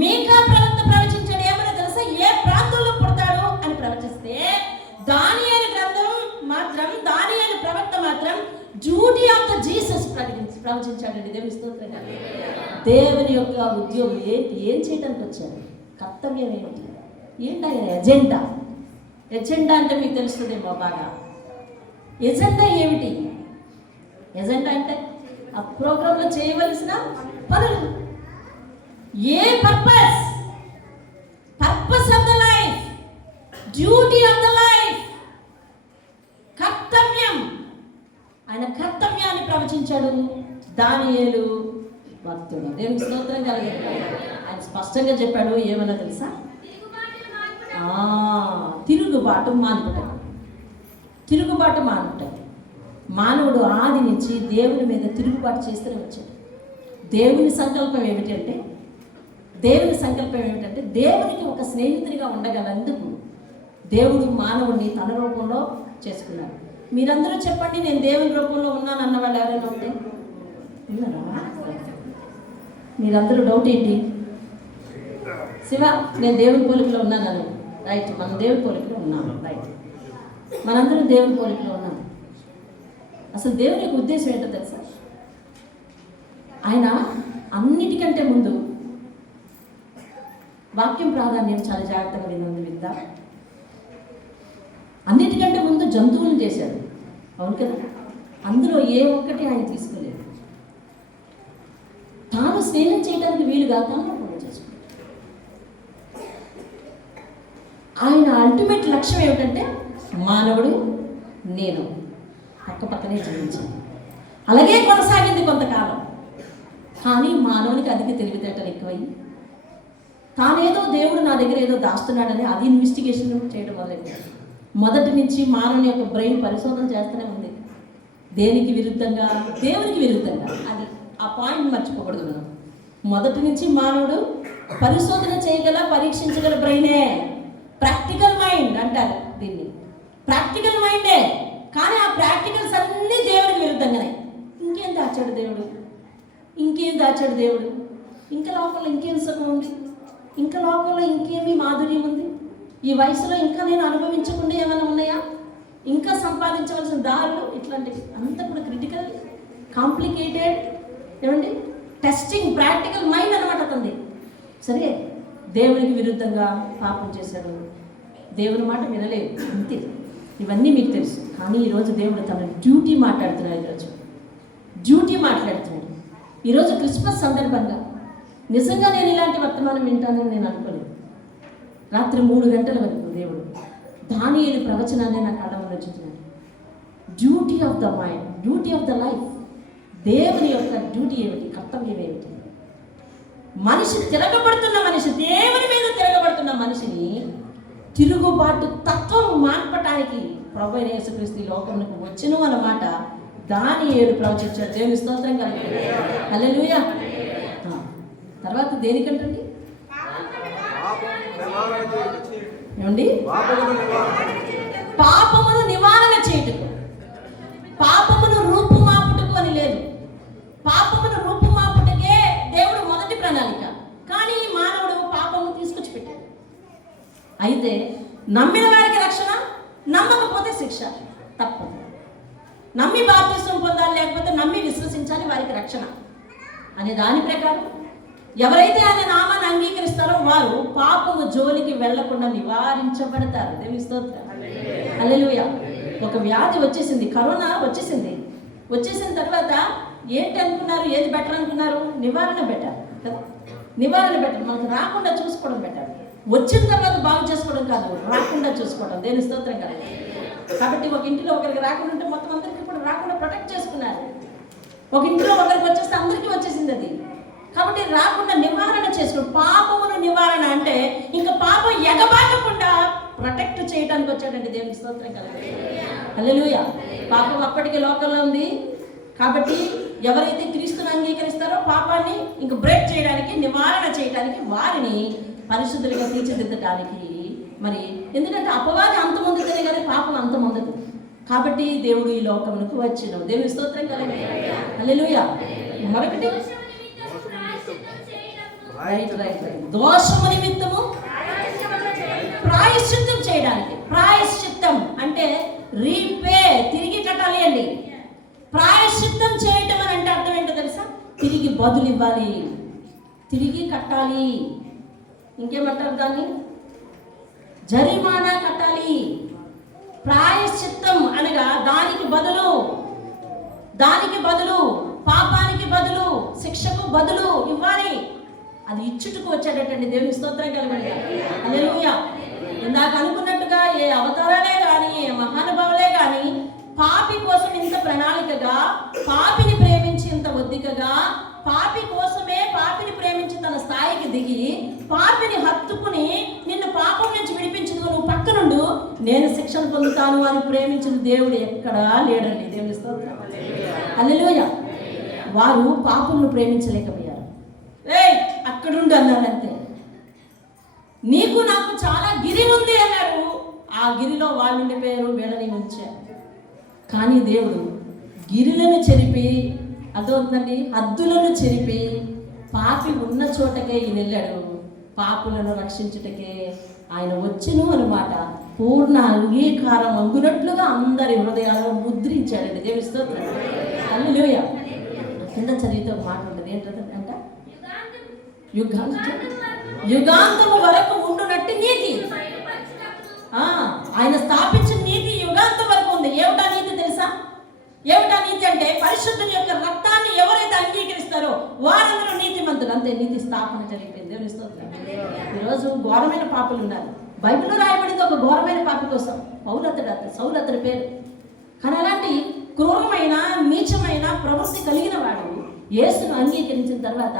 మీకా ప్రవక్త ప్రవచించాడు ఏమని తెలుసా? ఏ ప్రాంతంలో పుడతాడు, డ్యూటీ ఆఫ్ ద జీసస్ ప్రవచించాడండి. దేవుని స్తోత్రం. దేవుని యొక్క ఉద్యోగం ఏంటి? ఏం చేయడానికి వచ్చారు? కర్తవ్యం ఏమిటి? ఏంటి ఆయన ఎజెండా? ఎజెండా అంటే మీకు తెలుస్తుందేమో బాగా. ఎజెండా ఏమిటి? ఎజెండా అంటే ఆ ప్రోగ్రాంలో చేయవలసిన పనులు. A purpose of the life, duty of the life, కర్తవ్యం. ఆయన కర్తవ్యాన్ని ప్రవచించాడు దానియేలు భక్తుడు. దేవునికి స్తోత్రం కలిగాడు. ఆయన స్పష్టంగా చెప్పాడు. ఏమన్నా తెలుసా? తిరుగుబాటు మానుకుంటాడు. తిరుగుబాటు మానుకుంటాడు. మానవుడు ఆది నుంచి దేవుని మీద తిరుగుబాటు చేస్తూనే వచ్చాడు. దేవుని సంకల్పం ఏమిటంటే దేవునికి ఒక స్నేహితుడిగా ఉండగలందుకు దేవుడు మానవుడిని తన రూపంలో చేసుకున్నాడు. మీరందరూ చెప్పండి, నేను దేవుని రూపంలో ఉన్నాను అన్న వాళ్ళు ఎవరైనా ఉంటే ఉన్నారా? మీరందరూ డౌట్ ఏంటి? శివ, నేను దేవుని పోలికలో ఉన్నాను. రైట్, మనం దేవుని పోలికలో ఉన్నాము. రైట్, మనందరం దేవుని పోలికలో ఉన్నాము. అసలు దేవుని యొక్క ఉద్దేశం ఏంటో తెలుసా? ఆయన అన్నిటికంటే ముందు వాక్యం ప్రాధాన్యం చాలా జాగ్రత్తగా విందా. అన్నిటికంటే ముందు జంతువులను చేశాడు. అవును కదా? అందులో ఏ ఒక్కటి ఆయన తీసుకోలేదు. తాను స్నేహం చేయడానికి వీలుగా తనలో పూజ చేసుకున్నాడు. ఆయన అల్టిమేట్ లక్ష్యం ఏమిటంటే మానవుడు నేను పక్కనే జీవించాను. అలాగే కొనసాగింది కొంతకాలం. కానీ మానవునికి అధిక తెలివితేటలు ఎక్కువయ్యి తానేదో దేవుడు నా దగ్గర ఏదో దాస్తున్నాడని అది ఇన్వెస్టిగేషన్ చేయడం మొదలెట్టాడు. మొదటి నుంచి మానవుని యొక్క బ్రెయిన్ పరిశోధన చేస్తూనే ఉంది. దేనికి విరుద్ధంగా? దేవునికి విరుద్ధంగా. అది ఆ పాయింట్ మర్చిపోకూడదు మనం. మొదటి నుంచి మానవుడు పరిశోధన చేయగల, పరీక్షించగల బ్రెయినే. ప్రాక్టికల్ మైండ్ అంటారు దీన్ని. ప్రాక్టికల్ మైండే. కానీ ఆ ప్రాక్టికల్స్ అన్నీ దేవునికి విరుద్ధంగానే. ఇంకేం దాచాడు దేవుడు? ఇంకా లోకంలో ఇంకేం సుఖం ఉంది? ఇంకా లోకంలో ఇంకేమీ మాధుర్యం ఉంది? ఈ వయసులో ఇంకా నేను అనుభవించకుండా ఏమైనా ఉన్నాయా? ఇంకా సంపాదించవలసిన దారులు ఇట్లాంటివి అంతా కూడా క్రిటికల్, కాంప్లికేటెడ్, ఏమండి టెస్టింగ్, ప్రాక్టికల్ మైండ్ అనమాట అతనిది. సరే, దేవునికి విరుద్ధంగా పాపం చేశాడు, దేవుని మాట వినలేదు, అంతే. ఇవన్నీ మీకు తెలుసు. కానీ ఈరోజు దేవుడు తన డ్యూటీ మాట్లాడుతున్నాడు. ఈరోజు క్రిస్మస్ సందర్భంగా నిజంగా నేను ఇలాంటి వర్తమానం వింటానని నేను అనుకోలేదు. రాత్రి 3 గంటల వరకు దేవుడు దానియేలు ప్రవచనాన్ని నా కళ్ళ ముందు ఉంచుతున్నాడు. Duty of the mind, duty of the life. దేవుని యొక్క డ్యూటీ ఏమిటి? కర్తవ్యం ఏమిటి? దేవుని మీద తిరగబడుతున్న మనిషిని తిరుగుబాటు తత్వం మాన్పటానికి ప్రభువైన యేసుక్రీస్తు లోకంలోకి వచ్చును అన్నమాట దానియేలు ప్రవచించాడు. దేవుని స్తోత్రం కలుగుతుంది. హల్లెలూయా. తర్వాత దేనికంటండి? ఏమండి? పాపమును నివారణ చేయుటకు. పాపమును రూపుమాపుటకు అని లేదు. పాపమును రూపుమాపుటకే దేవుడు మొదటి ప్రణాళిక. కానీ మానవుడు పాపము తీసుకొచ్చి పెట్టాడు. అయితే నమ్మిన వారికి రక్షణ, నమ్మకపోతే శిక్ష. తప్పు. నమ్మి బాప్తిస్మం పొందాలి, లేకపోతే నమ్మి విశ్వసించాలి, వారికి రక్షణ అనే దాని ప్రకారం ఎవరైతే ఆయన నామాన్ని అంగీకరిస్తారో వారు పాపము జోలికి వెళ్లకుండా నివారించబడతారు. దేవుని స్తోత్రం. హల్లెలూయా. ఒక వ్యాధి వచ్చేసింది, కరోనా వచ్చేసిన తర్వాత ఏంటి అనుకున్నారు? ఏది బెటర్ అనుకున్నారు? నివారణ బెటర్ కదా. నివారణ బెటర్. మనకు రాకుండా చూసుకోవడం బెటర్. వచ్చిన తర్వాత బాగు చేసుకోవడం కాదు, రాకుండా చూసుకోవడం. దేవుని స్తోత్రం కదా. కాబట్టి ఒక ఇంటిలో ఒకరికి రాకుండా ఉంటే మొత్తం అందరికీ కూడా రాకుండా ప్రొటెక్ట్ చేసుకున్నారు. ఒక ఇంట్లో ఒకరికి వచ్చేస్తే అందరికీ వచ్చేసింది అది. కాబట్టి రాకుండా నివారణ చేసుకోవడం. పాపమును నివారణ అంటే ఇంకా పాపం ఎగబాకకుండా ప్రొటెక్ట్ చేయడానికి వచ్చాడండి. దేవుని స్తోత్రం కదా. హల్లెలూయా. పాపం అప్పటికి లోకంలో ఉంది. కాబట్టి ఎవరైతే క్రీస్తుని అంగీకరిస్తారో పాపాన్ని ఇంక బ్రేక్ చేయడానికి, నివారణ చేయడానికి, వారిని పరిశుద్ధులుగా తీర్చిదిద్దడానికి. మరి ఎందుకంటే అపవాది అంతమొందుతుంది కానీ పాపం అంతమొందదు. కాబట్టి దేవుడు ఈ లోకమునకు వచ్చెను. దేవుని స్తోత్రం కలగ. హల్లెలూయా. మరొకటి దోషము నిమిత్తము ప్రాయశ్చిత్తం చేయడానికి. ప్రాయశ్చిత్తం అంటే రీపే, తిరిగి కట్టాలి అండి. ప్రాయశ్చిత్తం చేయటం అని అంటే అర్థం ఏంటో తెలుసా? తిరిగి బదులు ఇవ్వాలి, తిరిగి కట్టాలి. ఇంకేమంటారు దాన్ని? జరిమానా కట్టాలి. ప్రాయశ్చిత్తం అనగా దానికి బదులు, పాపానికి బదులు, శిక్షకు బదులు ఇవ్వాలి. అది ఇచ్చుటకు వచ్చేటట్టండి. దేవుని స్తోత్రం కలగండి. హల్లెలూయా. ఇందాక అనుకున్నట్టుగా ఏ అవతారాలే కానీ, ఏ మహానుభావులే కానీ పాపి కోసం ఇంత ప్రణాళికగా, పాపిని ప్రేమించి ఇంత ఒద్దికగా, పాపి కోసమే పాపిని ప్రేమించి తన స్థాయికి దిగి పాపిని హత్తుకుని నిన్ను పాపం నుంచి విడిపించుకో, నువ్వు పక్కనుండు, నేను శిక్షణ పొందుతాను అని ప్రేమించిన దేవుడు ఎక్కడా లేడండి. దేవుని స్తోత్రం. హల్లెలూయా. వారు పాపులను ప్రేమించలేకపోయారు. అక్కడుండి అన్నారు అంతే. నీకు నాకు చాలా గిరి ఉంది అన్నారు. ఆ గిరిలో వాళ్ళు ఉండిపోయారు, వీళ్ళని ఉంచారు. కానీ దేవుడు గిరులను చెరిపి, అదవుతుందండి, హద్దులను చెరిపి పాపి ఉన్న చోటకే ఈయన వెళ్ళాడు. పాపులను రక్షించుటకే ఆయన వచ్చును అన్నమాట. పూర్ణ అంగీకారం అంగునట్లుగా అందరి హృదయాలను ముద్రించాడండి. దేవుని స్తోత్రం. హల్లెలూయా. కింద చదివితే ఒక మాట ఉంటుంది. ఏంటంటే యుగాంతము వరకు ఉండునట్టు నీతి. ఆయన స్థాపించిన నీతి యుగాంతం వరకు ఉంది. ఏమిటా నీతి తెలుసా? ఏమిటా నీతి అంటే పరిశుద్ధుని యొక్క రక్తాన్ని ఎవరైతే అంగీకరిస్తారో వారందరూ నీతిమంతులు. అంతే, నీతి స్థాపన జరిగిపోయింది. దేవుని స్తోత్రం. ఈరోజు ఘోరమైన పాపులు ఉన్నారు. బైబిల్లో రాయబడింది ఒక ఘోరమైన పాపి కోసం. సౌలు అతడి పేరు. కానీ అలాంటి క్రూరమైన, నీచమైన ప్రవృత్తి కలిగిన వాడు యేసును అంగీకరించిన తర్వాత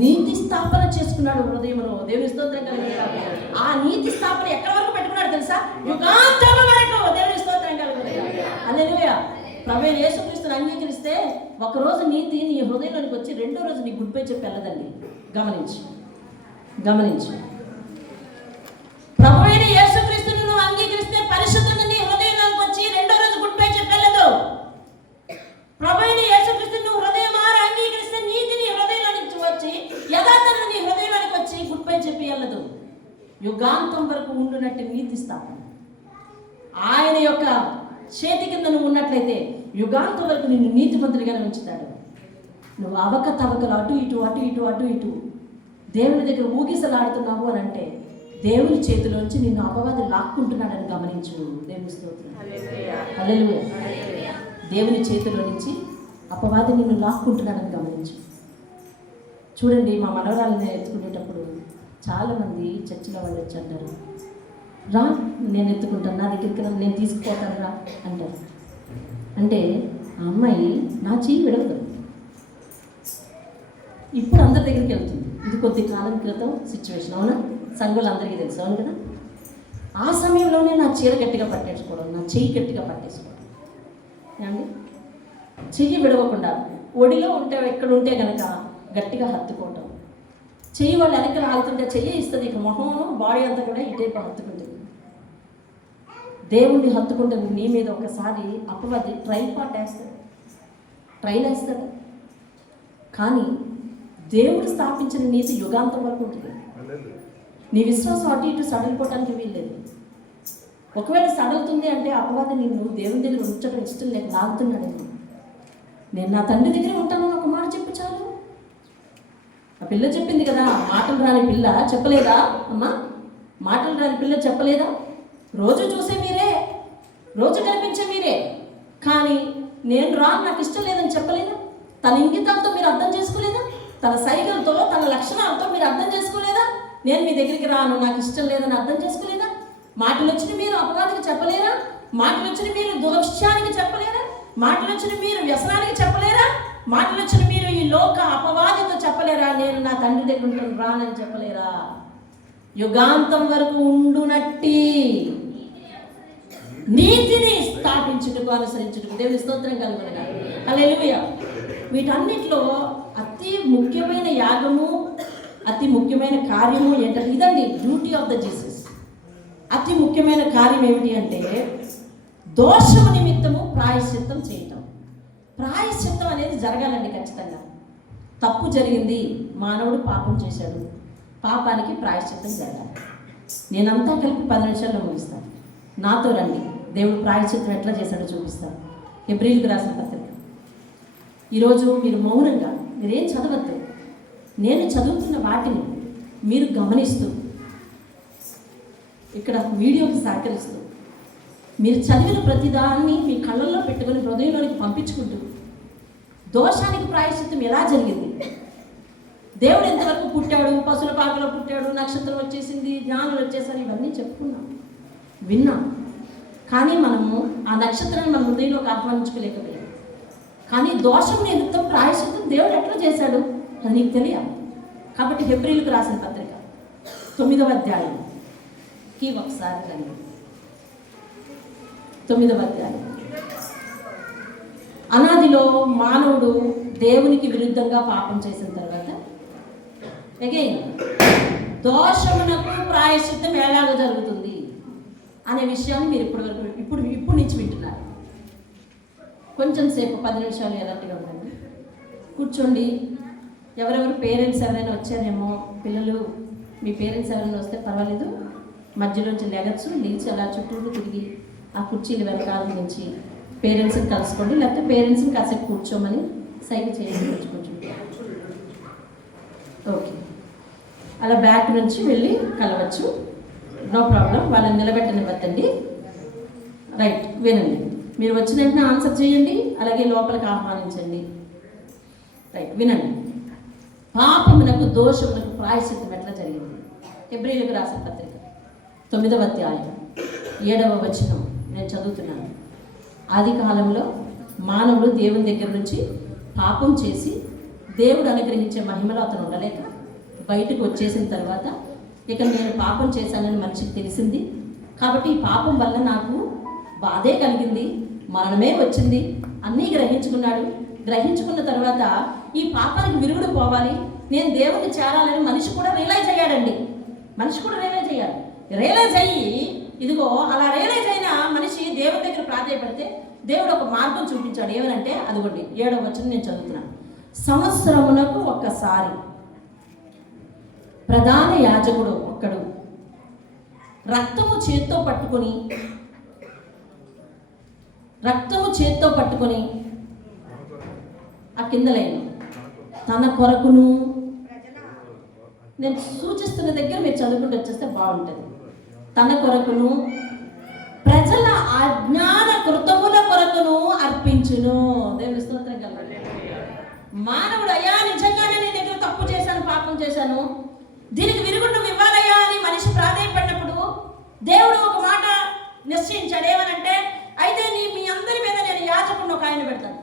నీతి స్థాపన చేసుకున్నాడు హృదయంలో. దేవుని స్తోత్రం కలుగుతాడు. ఆ నీతి స్థాపన ఎక్కడి వరకు పెట్టుకున్నాడు తెలుసా? యుగాంతం వరకు. దేవుని స్తోత్రం కలుగుతాడు. హల్లెలూయా. ప్రభువైన యేసుక్రీస్తుని అంగీకరిస్తే ఒకరోజు నీతి నీ హృదయంలోనికి వచ్చి రెండో రోజు నీ గుడ్ బై చెప్పి వెళ్ళదండి. గమనించు. ప్రభువైన యేసుక్రీస్తుని నువ్వు అంగీకరిస్తే పరిశుద్ధుని నీ హృదయంలోనికి వచ్చి రెండో రోజు గుడ్ బై చెప్పి వెళ్ళదు. ప్రభువైన యేసుక్రీస్తుని నువ్వు హృదయమార అంగీకరిస్తే నీతి నీ హృదయంలోనికి వచ్చి, యథార్థను నీ హృదయంలోనికి వచ్చి గుడ్ బై చెప్పి వెళ్ళదు. యుగాంతం వరకు ఉండునట్టు నీతి స్థాపన. ఆయన యొక్క చేతి కింద నువ్వు ఉన్నట్లయితే యుగాంతం వరకు నిన్ను నీతిమంతుడిగానే ఉంచుతాడు. నువ్వు అవకతవకలు అటు ఇటు దేవుని దగ్గర ఊగిసలాడుతున్నావు అని అంటే దేవుని చేతిలోంచి నిన్ను అపవాది లాక్కుంటున్నాడని గమనించు. దేవుని స్తోత్రం. హల్లెలూయా. దేవుని చేతిలో నుంచి అపవాది నిన్ను లాక్కుంటున్నాడని గమనించు. చూడండి, మా మనవరాలని ఎత్తుకునేటప్పుడు చాలామంది చర్చిలో వాళ్ళు వచ్చి అంటారు, రా నేను ఎత్తుకుంటాను, నా దగ్గరికి నేను తీసుకుపోతాను రా అంటారు. అంటే ఆ అమ్మాయి నా చెయ్యి విడవదు. ఇప్పుడు అందరి దగ్గరికి వెళ్తుంది. ఇది కొద్ది కాలం క్రితం సిచ్యువేషన్. అవునా? సంఘులు అందరికీ తెలుసు. అవును కదా? ఆ సమయంలోనే నా చీర గట్టిగా పట్టేసుకోవడం, నా చెయ్యి గట్టిగా పట్టేసుకోవడం. ఏమండి? చెయ్యి విడవకుండా ఒడిలో ఉంటే, ఎక్కడ ఉంటే కనుక గట్టిగా హత్తుకోవటం. చెయ్యి వాళ్ళు వెనక్కి రాలుతుంటే చెయ్యి ఇస్తుంది, ఇక మొహం బాడీ అంతా కూడా ఇటైపు హత్తుకుంటుంది. దేవుణ్ణి హత్తుకుంటుంది నీ మీద. ఒకసారి అపవాది ట్రైన్ వేస్తాడు. కానీ దేవుడు స్థాపించిన నీతి యుగాంతం వరకు ఉంటుంది. నీ విశ్వాసం అటు ఇటు సడలిపోవటానికి వీల్లేదు. ఒకవేళ సడలుతుంది అంటే అపవాది నిన్ను దేవుని దగ్గర ఉంచడం ఇష్టం లేక లాగుతున్నాడు. నేను నా తండ్రి దగ్గర ఉంటానని ఒక మాట చెప్పు చాలు. ఆ పిల్ల చెప్పింది కదా, మాటలు రాని పిల్ల చెప్పలేదా అమ్మా? మాటలు రాని పిల్ల చెప్పలేదా? రోజు చూసే మీరే, రోజు కనిపించే మీరే. కానీ నేను రాను, నాకు ఇష్టం లేదని చెప్పలేదా? తన ఇంగితాలతో మీరు అర్థం చేసుకోలేదా? తన సైగలతో, తన లక్షణాలతో మీరు అర్థం చేసుకోలేదా? నేను మీ దగ్గరికి రాను, నాకు ఇష్టం లేదని అర్థం చేసుకోలేదా? మాటలు వచ్చిన మీరు అపవాదికి చెప్పలేరా? మాటలు వచ్చిన మీరు దురక్షానికి చెప్పలేరా? మాటలు వచ్చిన మీరు వ్యసనానికి చెప్పలేరా? మాటలు వచ్చిన మీరు ఈ లోక అపవాదితో చెప్పలేరా? నేను నా తండ్రి దగ్గర ఉంటాను రానని చెప్పలేరా? యుగాంతం వరకు ఉండునట్టి నీతిని స్థాపించుటకు, అనుసరించుటకు దేవుని స్తోత్రం కలుగునుగా. హల్లెలూయా. వీటన్నిటిలో అతి ముఖ్యమైన యాగము, అతి ముఖ్యమైన కార్యము ఏంటంటే ఇదండి, డ్యూటీ ఆఫ్ ద జీసస్. అతి ముఖ్యమైన కార్యం ఏమిటి అంటే దోషము నిమిత్తము ప్రాయశ్చిత్తం చేయటం. ప్రాయశ్చిత్తం అనేది జరగాలండి ఖచ్చితంగా. తప్పు జరిగింది, మానవుడు పాపం చేశాడు, పాపానికి ప్రాయశ్చిత్తం జరగాలి. నేనంతా కలిపి 10 నిమిషాల్లో ముగిస్తాను. నాతో రండి, దేవుడు ప్రాయశ్చిత్తం ఎట్లా చేశాడో చూపిస్తాను. హెబ్రీయులకు రాసిన పత్రిక ఈరోజు మీరు మౌనంగా మీరేం చదవద్దు, నేను చదువుతున్న వాటిని మీరు గమనిస్తూ ఇక్కడ వీడియోకి సహకరిస్తూ మీరు చదివిన ప్రతిదాన్ని మీ కళ్ళల్లో పెట్టుకొని హృదయంలోనికి పంపించుకుంటూ దోషానికి ప్రాయశ్చిత్తం ఎలా జరిగింది, దేవుడు ఎంతవరకు పుట్టాడు, పశుల పాకలో పుట్టాడు, నక్షత్రం వచ్చేసింది, జ్ఞానులు వచ్చేసారు, ఇవన్నీ చెప్పుకున్నాం, విన్నాం. కానీ మనము ఆ నక్షత్రాన్ని మన హృదయంలోకి ఆహ్వానించుకోలేకపోయాం. కానీ దోషం నిమిత్తం ప్రాయశ్చిత్తం దేవుడు ఎట్లా చేశాడు అది నీకు తెలియాలి. కాబట్టి హెబ్రీలకు రాసిన పత్రిక 9వ అధ్యాయంకి ఒకసారి రండి. 9వ అధ్యాయం. అనాదిలో మానవుడు దేవునికి విరుద్ధంగా పాపం చేసిన తర్వాత అగైన్ దోషమునకు ప్రాయశ్చిత్తం ఎలాగ జరుగుతుంది అనే విషయాన్ని మీరు ఇప్పుడు నుంచి వింటున్నారు. కొంచెం సేపు 10 నిమిషాలు ఎలాంటిగా ఉండండి, కూర్చోండి. ఎవరెవరు పేరెంట్స్ ఎవరైనా వచ్చారేమో, పిల్లలు మీ పేరెంట్స్ ఎవరైనా వస్తే పర్వాలేదు, మధ్యలోంచి లేగచ్చు, లేచి అలా చుట్టూ తిరిగి ఆ కుర్చీలు వెనకాల నుంచి పేరెంట్స్ని కలుసుకోండి, లేకపోతే పేరెంట్స్ని కాసేపు కూర్చోమని సైగ చేయండి. కొంచెం ఓకే, అలా బ్యాక్ నుంచి వెళ్ళి కలవచ్చు, నో ప్రాబ్లం. వాళ్ళని నిలబెట్టనివ్వద్దండి. రైట్, వినండి. మీరు వచ్చిన వెంటనే ఆన్సర్ చేయండి, అలాగే లోపలికి ఆహ్వానించండి. రైట్, వినండి. పాపమునకు దోషమునకు ప్రాయశ్చిత్తం ఎట్లా జరిగింది? హెబ్రీలకు రాసిన పత్రిక 9వ అధ్యాయం 7వ వచనం నేను చదువుతున్నాను. ఆది కాలంలో మానవుడు దేవుని దగ్గర నుంచి పాపం చేసి దేవుడు అనుగ్రహించే మహిమలో అతను ఉండలేక బయటకు వచ్చేసిన తర్వాత ఇక నేను పాపం చేశానని మనిషికి తెలిసింది. కాబట్టి ఈ పాపం వల్ల నాకు బాధే కలిగింది, మరణమే వచ్చింది, అన్నీ గ్రహించుకున్నాడు. గ్రహించుకున్న తర్వాత ఈ పాపానికి విరుగుడు పోవాలి, నేను దేవుడిని చేరాలని మనిషి కూడా రియలైజ్ అయ్యాడండి. మనిషి కూడా రియలైజ్ అయ్యి ఇదిగో అలా రియలైజ్ అయిన మనిషి దేవుడి దగ్గర ప్రాధాన్యపడితే దేవుడు ఒక మార్గం చూపించాడు. ఏమనంటే అదిగోండి 7వ వచనం నేను చదువుతున్నాను. సంవత్సరమునకు ఒక్కసారి ప్రధాన యాజకుడు ఒక్కడు రక్తము చేత్తో పట్టుకొని ఆ కింద లైన్ తన కొరకును, నేను సూచిస్తున్న దగ్గర మీరు చదువుకుంటూ వచ్చేస్తే బాగుంటుంది. తన కొరకును ప్రజల అజ్ఞాన కృతముల కొరకును అర్పించును. దేవుని స్తోత్రం కలగాలి. మానవుడు అయ్యా నిజంగానే నేను దగ్గర తప్పు చేశాను, పాపం చేశాను, దీనికి విరుగుడు ఇవ్వాలయ్యా అని మనిషి ప్రాధాన్యపడినప్పుడు దేవుడు ఒక మాట నిశ్చయించాడు. ఏమనంటే అయితే మీ అందరి మీద నేను యాజకుడిని ఒక ఆయన పెడతాను.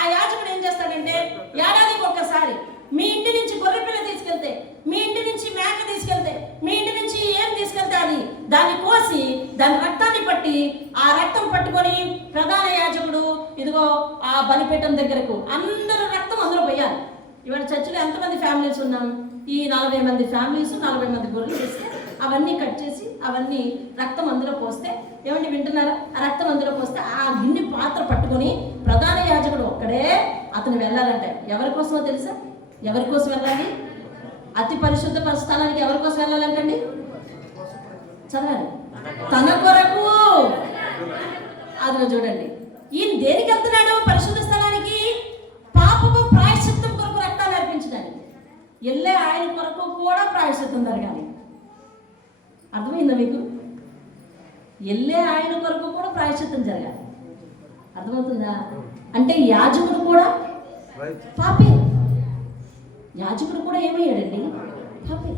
ఆ యాజకుడు ఏం చేస్తాడంటే ఏడాదికి ఒక్కసారి మీ ఇంటి నుంచి గొర్రెపిల్ల తీసుకెళ్తే, మీ ఇంటి నుంచి మేక తీసుకెళ్తే, మీ ఇంటి నుంచి ఏం తీసుకెళ్తే అది దాన్ని కోసి దాని రక్తాన్ని పట్టి ఆ రక్తం పట్టుకొని ప్రధాన యాజకుడు ఇదిగో ఆ బలిపీఠం దగ్గరకు అందరూ రక్తం అందులో పోయాలి. ఇవాళ చర్చిలో ఎంతమంది ఫ్యామిలీస్ ఉన్నాం? ఈ 40 మంది ఫ్యామిలీస్, 40 మంది గొర్రెలు చేస్తే అవన్నీ కట్ చేసి అవన్నీ రక్తం అందులో పోస్తే, ఏమండి వింటున్నారా? ఆ రక్తం అందులో పోస్తే ఆ గిన్నె పాత్ర పట్టుకొని ప్రధాన యాజకుడు ఒక్కడే అతను వెళ్ళాలంటే ఎవరి కోసమో తెలుసా? ఎవరి కోసం వెళ్ళాలి? అతి పరిశుద్ధ స్థలానికి ఎవరి కోసం వెళ్ళాలంటండి? చదవాలి. తన కొరకు. అందులో చూడండి, ఈయన దేనికి వెళ్తున్నాడు? పరిశుద్ధ స్థలానికి పాపము ప్రాయశ్చిత్తం కొరకు రక్తాలు అర్పించడానికి. వెళ్ళే ఆయన కొరకు కూడా ప్రాయశ్చిత్తం జరగాలి. అర్థమైందా మీకు? వెళ్ళే ఆయన కొరకు కూడా ప్రాయశ్చిత్తం జరగాలి. అర్థమవుతుందా? అంటే యాజకుడు కూడా పాపే. యాజకుడు కూడా ఏమయ్యాడండి? పాపే.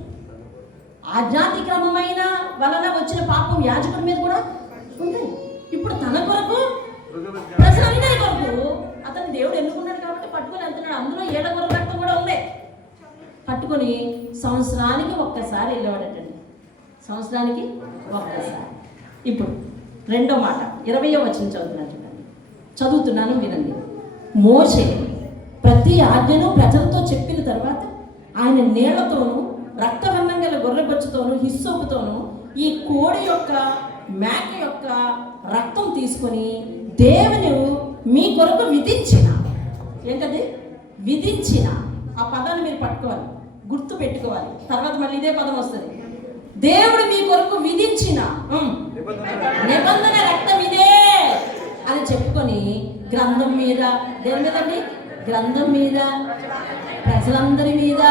ఆజ్ఞాతిక్రమమైన వలన వచ్చిన పాపం యాజకుడి మీద కూడా ఉంది. ఇప్పుడు తన కొరకు, ప్రజలందరి కొరకు అతను దేవుడు ఎన్నుకున్నాడు కాబట్టి పట్టుకొని వెళ్తున్నాడు. అందులో 7 గొర్రెల రక్తం కూడా ఉంది. పట్టుకొని సంవత్సరానికి ఒక్కసారి వెళ్ళేవాడటండి. సంవత్సరానికి ఒక్కసారి. ఇప్పుడు 2వ మాట 20వ వచనం చదువుతున్నాను వినండి. మోషే ప్రతి ఆజ్ఞను ప్రజలతో చెప్పిన తర్వాత ఆయన నీళ్లతోనూ రక్తవర్ణం గల గొర్రెబొచ్చుతోనూ హిస్సోపుతోనూ ఈ కోడి యొక్క మేక యొక్క రక్తం తీసుకొని దేవుని మీ కొరకు విధించిన, ఏంటది? విధించిన. ఆ పదాన్ని మీరు పట్టుకోవాలి, గుర్తు పెట్టుకోవాలి. తర్వాత మళ్ళీ ఇదే పదం వస్తుంది. దేవుడు మీ కొరకు విధించిన నిబంధన రక్తం ఇదే అని చెప్పుకొని గ్రంథం మీద, దేని మీద అండి? గ్రంథం మీద, ప్రజలందరి మీద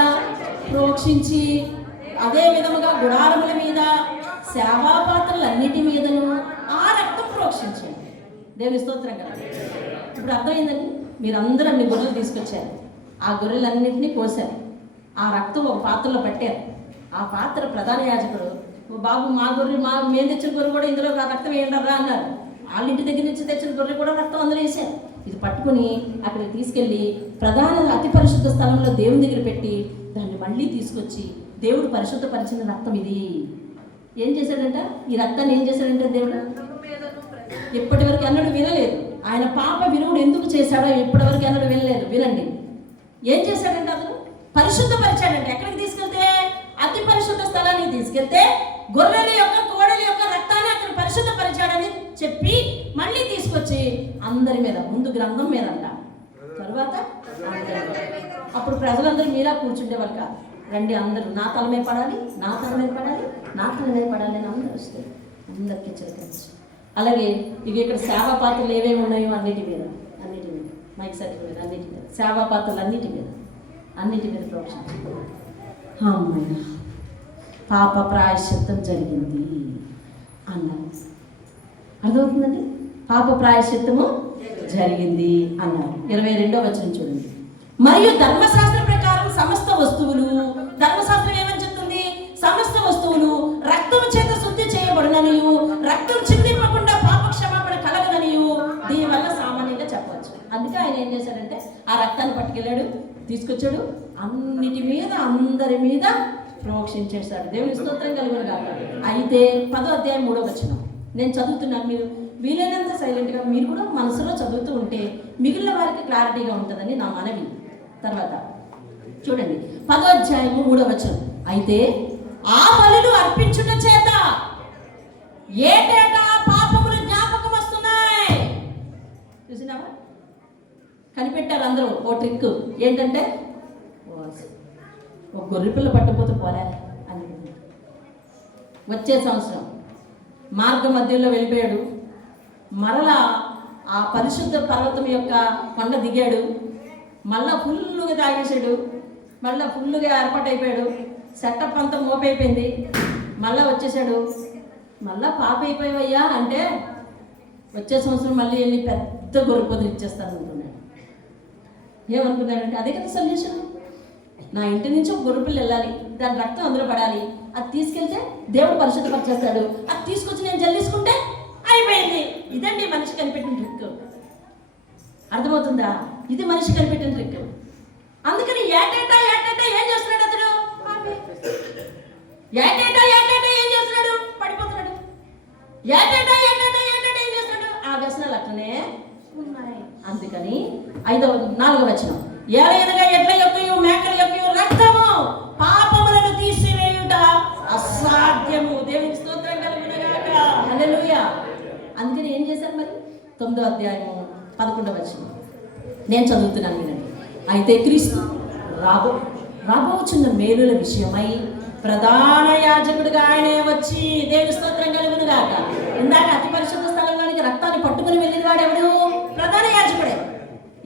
ప్రోక్షించి, అదే విధముగా గుడారముల మీద, సేవాపాత్రలన్నిటి మీదను ఆ రక్తం ప్రోక్షించండి. దేవుని స్తోత్రం కదా. ఇప్పుడు అర్థమైందండి. మీరందరూ అన్ని గొర్రెలు తీసుకొచ్చారు, ఆ గొర్రెలన్నింటినీ కోసారు, ఆ రక్తం ఒక పాత్రలో పట్టారు. ఆ పాత్ర ప్రధాన యాజకుడు, బాబు మా గొర్రె, మేము తెచ్చిన గొర్రె కూడా ఇందులో రక్తం వేయండరా అన్నారు. వాళ్ళ ఇంటి దగ్గర నుంచి తెచ్చిన గొర్రె కూడా రక్తం అందులో వేసారు. ఇది పట్టుకుని అక్కడికి తీసుకెళ్ళి ప్రధాన అతి పరిశుద్ధ స్థలంలో దేవుని దగ్గర పెట్టి దాన్ని మళ్ళీ తీసుకొచ్చి, దేవుడు పరిశుద్ధపరిచిన రక్తం ఇది. ఏం చేశాడంట? ఈ రక్తాన్ని ఏం చేశాడంటే దేవుడు ఇప్పటి వరకు అన్నడు వినలేదు. ఆయన పాప వినుడు ఎందుకు చేశాడో ఇప్పటి వరకు అన్నడు వినలేదు. వినండి, ఏం చేశాడంటే అతను పరిశుద్ధపరిచాడంటే. ఎక్కడికి తీసుకెళ్తే? అతి పరిశుద్ధ స్థలానికి తీసుకెళ్తే గొర్రెల యొక్క, కోడెల యొక్క రక్తాన్ని అతను పరిశుద్ధపరిచాడని చెప్పి మళ్ళీ తీసుకొచ్చి అందరి మీద, ముందు గ్రంథం మీద అంట, తర్వాత అప్పుడు ప్రజలందరూ మీలా కూర్చుండేవాళ్ళు కాదు. రండి అందరూ నా తల మీద పడాలి, నా తల మీద పడాలి, నా తల మీద పడాలి అని అందరూ వస్తారు. అందరికీ చిలకరించి అలాగే ఇవి ఇక్కడ సేవా పాత్రలు ఏమేమి ఉన్నాయో అన్నిటి మీద మైక్ సెట్ మీద, అన్నిటి మీద, సేవా పాత్రలు అన్నిటి మీద ప్రోక్షించారు. అమ్మాయి పాప ప్రాయశ్చిత్తం జరిగింది అన్నారు. అర్థమవుతుందండి? పాప ప్రాయశ్చిత్తము జరిగింది అన్నారు. 22వ వచనం చూడండి. మరియు ధర్మశాస్త్ర ప్రకారం సమస్త వస్తువులు, ధర్మశాస్త్రం ఏమని చెప్తుంది? సమస్త వస్తువులు రక్తము చేత శుద్ధి చేయబడుననియు, రక్తం చిందింపకుండా పాప క్షమాపణ కలగననియు దీనివల్ల సామాన్యంగా చెప్పవచ్చు. అందుకే ఆయన ఏం చేశాడంటే ఆ రక్తాన్ని పట్టుకెళ్ళాడు, తీసుకొచ్చాడు, అన్నిటి మీద, అందరి మీద ప్రోక్షించేశాడు. దేవుని స్తోత్రం కలుగును గాక. అయితే 10వ అధ్యాయం 3వ వచనం నేను చదువుతున్నాను. మీరు వీలైనంత సైలెంట్గా మీరు కూడా మనసులో చదువుతూ ఉంటే మిగిలిన వారికి క్లారిటీగా ఉంటుందని నా మనవి. తర్వాత చూడండి, 10వ అధ్యాయము 3వ వచనం. అయితే ఆ బలులు అర్పించుట చేత ఏటేటా పాపములు జ్ఞాపకం వస్తున్నాయి. చూసినావా? కనిపెట్టారు అందరూ ఓ ట్రిక్. ఏంటంటే ఒక గొర్రె పిల్ల పట్టకపోతే పోలే అని. వచ్చే సంవత్సరం మార్గ మధ్యలో వెళ్ళిపోయాడు. మరలా ఆ పరిశుద్ధ పర్వతం యొక్క కొండ దిగాడు. మళ్ళా ఫుల్లుగా తాగేశాడు. మళ్ళీ ఫుల్లుగా ఏర్పాటైపోయాడు. సెటప్ అంతా మోపైపోయింది. మళ్ళీ వచ్చేసాడు. మళ్ళా పాప అయిపోయావయ్యా అంటే వచ్చే సంవత్సరం మళ్ళీ వెళ్ళి పెద్ద గొర్రెపోతులు ఇచ్చేస్తాను అనుకున్నాడు. ఏమనుకున్నాడంటే అదే కదా సొల్యూషన్. నా ఇంటి నుంచి ఒక గొర్రెపిల్ల వెళ్ళాలి, దాని రక్తం అందులో పడాలి, అది తీసుకెళ్తే దేవుడు పరిశుద్ధపరిచేస్తాడు, అది తీసుకొచ్చి నేను జల్లించుకుంటే అయిపోయింది. ఇదండి మనిషి కనిపెట్టిన ట్రిక్. అర్థమవుతుందా? ఇది మనిషి కనిపెట్టిన ట్రిక్. అందుకని ఏటేటా ఏం చేస్తున్నాడు అతడు? ఏటేటా ఏం చేస్తున్నాడు? పడిపోతున్నాడు. ఏటేటా ఏం చేస్తున్నాడు? ఆ వ్యసనాలు అట్లనే ఉన్నాయి. అందుకని 4వ వచనం, ఏలయనగా ఎడ్ల యొక్కయు మేకల యొక్కయు రక్తము పాపములను తీసివేయుట అసాధ్యము. దేవునికి స్తోత్రం కలుగును గాక. హల్లెలూయా. అందుకని ఏం చేశారు మరి? 9వ అధ్యాయము 11వ వచనం నేను చదువుతున్నాను వినండి. అయితే క్రీస్తు రాబోచున్న మేలుల విషయమై ప్రధాన యాజకుడిగా ఆయనే వచ్చి, దేవుని స్తోత్రం కలుగును గాక. ఇందాక అతి పరిశుద్ధ స్థలంలోనికి రక్తాన్ని పట్టుకుని వెళ్ళిన వాడెవడు? ప్రధాన యాజకుడే.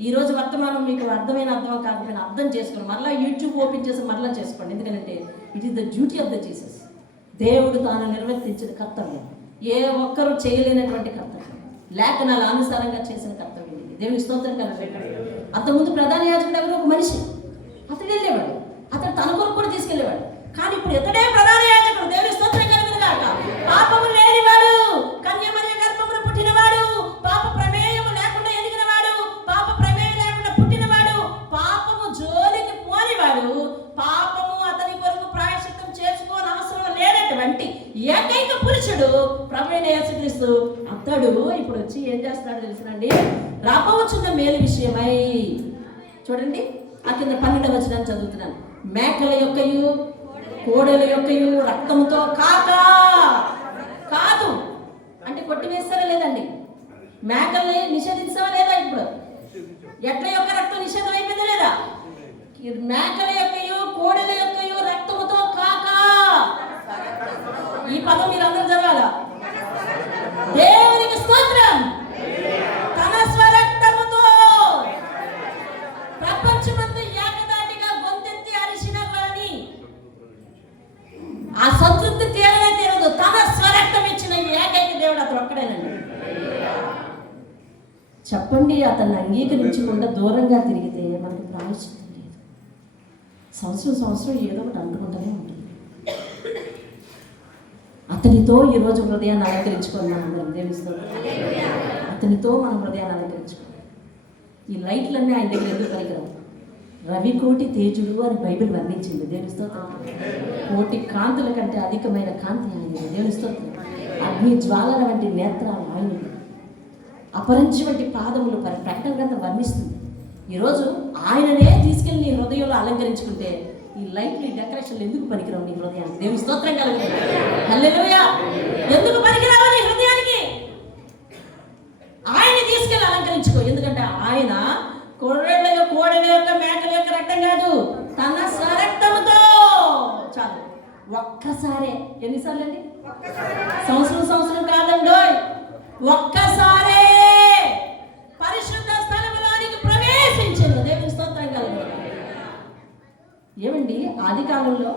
ఈరోజు వర్తమానం మీకు అర్థం కాకపోయినా అర్థం చేసుకోండి. మరలా యూట్యూబ్ ఓపెన్ చేసి మరలా చేసుకోండి. ఎందుకంటే it is the duty of the Jesus. దేవుడు తాను నిర్వర్తించిన కర్తవ్యం, ఏ ఒక్కరూ చేయలేనటువంటి కర్తవ్యం, లేఖనాల అనుసారంగా చేసిన కర్తవ్యం ఇది. దేవుని స్తోత్రం కలుగును. అంతకుముందు ప్రధాన యాజకుడు ఎవరు? ఒక మనిషి. అతడు వెళ్ళేవాడు, అతడు తన కొరకు కూడా తీసుకెళ్ళేవాడు. కానీ ఇప్పుడు ఇతడే ప్రధాన యాజకుడు. దేవుని స్తోత్రం కలుగును గాక. పాపము లేనివాడు, కన్యమరియ గర్భమున పుట్టినవాడు, పాప ప్రమేయము లేకుండా ఎదిగినవాడు, పాప ప్రమేయం లేకుండా పుట్టినవాడు, పాపము జోలికి పోనివాడు, పాపము అతని కొరకు ప్రాయశ్చిత్తం చేసుకోని అవసరం లేనటువంటి ఏకైక పురుషుడు ప్రభువైన యేసుక్రీస్తు. అతడు ఇప్పుడు వచ్చి ఏం చేస్తాడో తెలుసునండి? రాబోచున్న మేలు విషయమై చూడండి, ఆ కింద 12వ వచనం చదువుతున్నాను. మేకల యొక్కయు కోడెల యొక్కయు రక్తంతో కాదు అంటే కొట్టివేస్తారా లేదండి? మేకల్ని నిషేధించావా లేదా? ఇప్పుడు ఎట్ల యొక్క రక్తం నిషేధం అయిపోయిందా లేదా? మేకల యొక్కయు కోడెల యొక్కయు రక్తముతో ఈ పదం మీరు అందరూ చదవాలా? దేవునికి స్తోత్రం. తన స్వరక్తముతో శత్రువులతో ఏకదాటిగా గొంతెత్తి అరిచినా కానీ ఆ సంతృప్తి తీరనే తీరదు. తన స్వరక్తం ఇచ్చిన ఏకైక దేవుడు అతను ఒక్కడేనండి. చెప్పండి, అతన్ని అంగీకరించకుండా దూరంగా తిరిగితే మనకు ప్రాయశ్చిత్తం లేదు. సంవత్సరం ఏదో ఒకటి అంటుకుంటూనే ఉంటుంది. అతనితో ఈరోజు హృదయాన్ని అలంకరించుకున్నాం అందరం. దేవునితో అతనితో మనం హృదయాన్ని అలంకరించుకున్నాం. ఈ లైట్లన్నీ ఆయన దగ్గర ఎందుకు పనికిరావు? రవి కోటి తేజుడు అని బైబిల్ వర్ణించింది. దేవుని స్తోత్రం. కోటి కాంతుల కంటే అధికమైన కాంతి ఆయన. దేవుని స్తోత్రం. అగ్ని జ్వాలల వంటి నేత్రాలు ఆయన, అపరంచి వంటి పాదములు ప్రకటన గ్రంథం వర్ణిస్తుంది. ఈరోజు ఆయననే తీసుకెళ్ళి నీ హృదయంలో అలంకరించుకుంటే ఈ లైట్లు, ఈ డెకరేషన్లు ఎందుకు పనికిరావు నీ హృదయానికి? దేవుని స్తోత్రం కలుగుతుంది. హల్లెలూయా. ఎందుకు పనికిరావు నీ హృదయానికి? ఆయన తీసుకెళ్ళి అలంకరించుకో. ఎందుకంటే ఆయన కోడెల యొక్క మేకల యొక్క రక్తం కాదు, తన స్వరక్తముతో. చాలు, ఒక్కసారే. ఎన్నిసార్లు అండి? సంవత్సరం కాదండి, ఒక్కసారే పరిశుద్ధ స్థలములోనికి ప్రవేశించింది. దేవుని స్తోత్రం కలుగుతుంది. ఏమండి, ఆది కాలంలో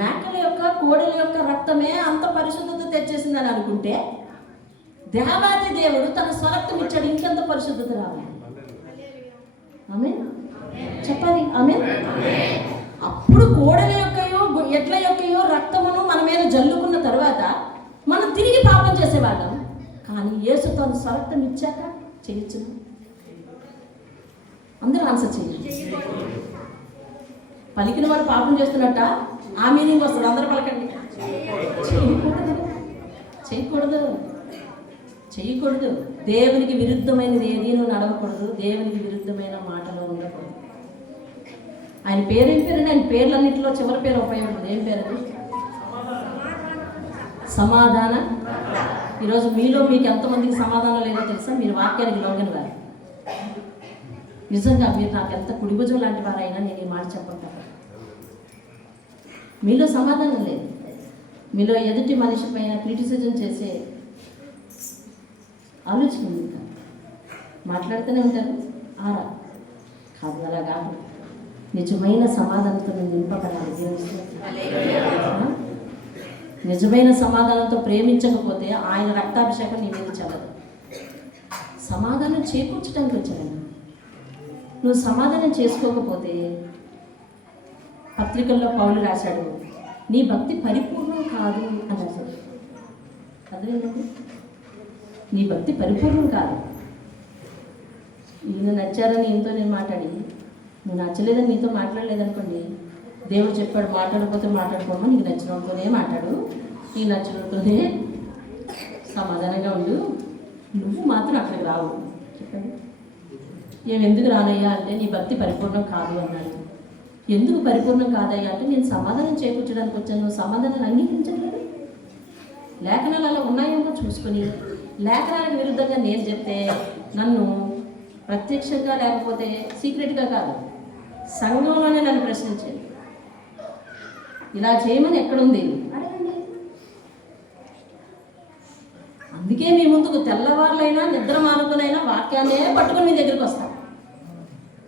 మేకల యొక్క, కోడెల యొక్క రక్తమే అంత పరిశుద్ధత తెచ్చేసిందని అనుకుంటే, దేవాది దేవుడు తన స్వరక్తం ఇచ్చాడు. ఇంకెంత పరిశుద్ధత రావాలి? ఆమేన్ చెప్పాలి. ఆమేన్. అప్పుడు కోడెల యొక్కయో ఎడ్ల యొక్కయో రక్తమును మన మీద జల్లుకున్న తర్వాత మనం తిరిగి పాపం చేసేవాళ్ళం. కానీ యేసు తన స్వరక్తం ఇచ్చాక చేయొచ్చు. అందరూ ఆన్సర్ చేయండి. పలికిన వాడు పాపం చేస్తున్నట్ట ఆ మీనింగ్ వస్తుంది. అందరూ పలకండి. చేయకూడదు. దేవునికి విరుద్ధమైనది ఏది నువ్వు నడవకూడదు. దేవునికి విరుద్ధమైన మాటలు ఉండకూడదు. ఆయన పేరు ఏం పేరు? ఆయన పేర్లన్నింటిలో చివరి పేరు ఉపయోగపడుతుంది. ఏం పేరు? సమాధాన. ఈరోజు మీలో మీకు ఎంతమందికి సమాధానం లేదో తెలుసా? మీరు వాక్యానికి లోగని వారు. నిజంగా మీరు నాకు ఎంత కుడిభుజం లాంటి వారైనా నేను ఈ మాట చెప్పగలను. మీలో సమాధానం లేదు. మీలో ఎదుటి మనిషి పైన క్రిటిసిజం చేసే ఆలోచన ఉంది. మాట్లాడుతూనే ఉంటారు. ఆరా కాదు, అలా కాదు. నిజమైన సమాధానంతో నేను నింపబడాలి. నిజమైన సమాధానంతో ప్రేమించకపోతే ఆయన రక్తాభిషేకం నీ మీద చల్లదు. సమాధానం చేకూర్చడానికి వచ్చాను. నువ్వు సమాధానం చేసుకోకపోతే, పత్రికల్లో పౌలు రాశాడు, నీ భక్తి పరిపూర్ణం కాదు అని రాశాడు. అదేంటండి? నీ భక్తి పరిపూర్ణం కాదు. ఈయన నచ్చారని ఈయనతో నేను మాట్లాడి, నువ్వు నచ్చలేదని నీతో మాట్లాడలేదనుకోండి, దేవుడు చెప్పాడు మాట్లాడకపోతే మాట్లాడుకోమా, నీకు నచ్చినతోనే మాట్లాడు, నీకు నచ్చినతోనే సమాధానంగా ఉండు, నువ్వు మాత్రం అక్కడికి రావు చెప్పండి. ఎందుకు రానయ్యా అంటే నీ భక్తి పరిపూర్ణం కాదు అన్నాడు. ఎందుకు పరిపూర్ణం కాదయ్యా అంటే నేను సమాధానం చేకూర్చడానికి వచ్చాను. నువ్వు సమాధానాన్ని అంగీకరించట్లేదు. లేఖనాలు అలా ఉన్నాయేమో చూసుకొని, లేఖనాలకు విరుద్ధంగా నేను చెప్తే నన్ను ప్రత్యక్షంగా లేకపోతే సీక్రెట్గా కాదు, సంఘంలోనే నన్ను ప్రశ్నించేది. ఇలా చేయమని ఎక్కడుంది అడగండి. అందుకే మీ ముందుకు తెల్లవారులైనా నిద్ర మానుకునైనా వాక్యాన్నే పట్టుకుని మీ దగ్గరికి వస్తాను.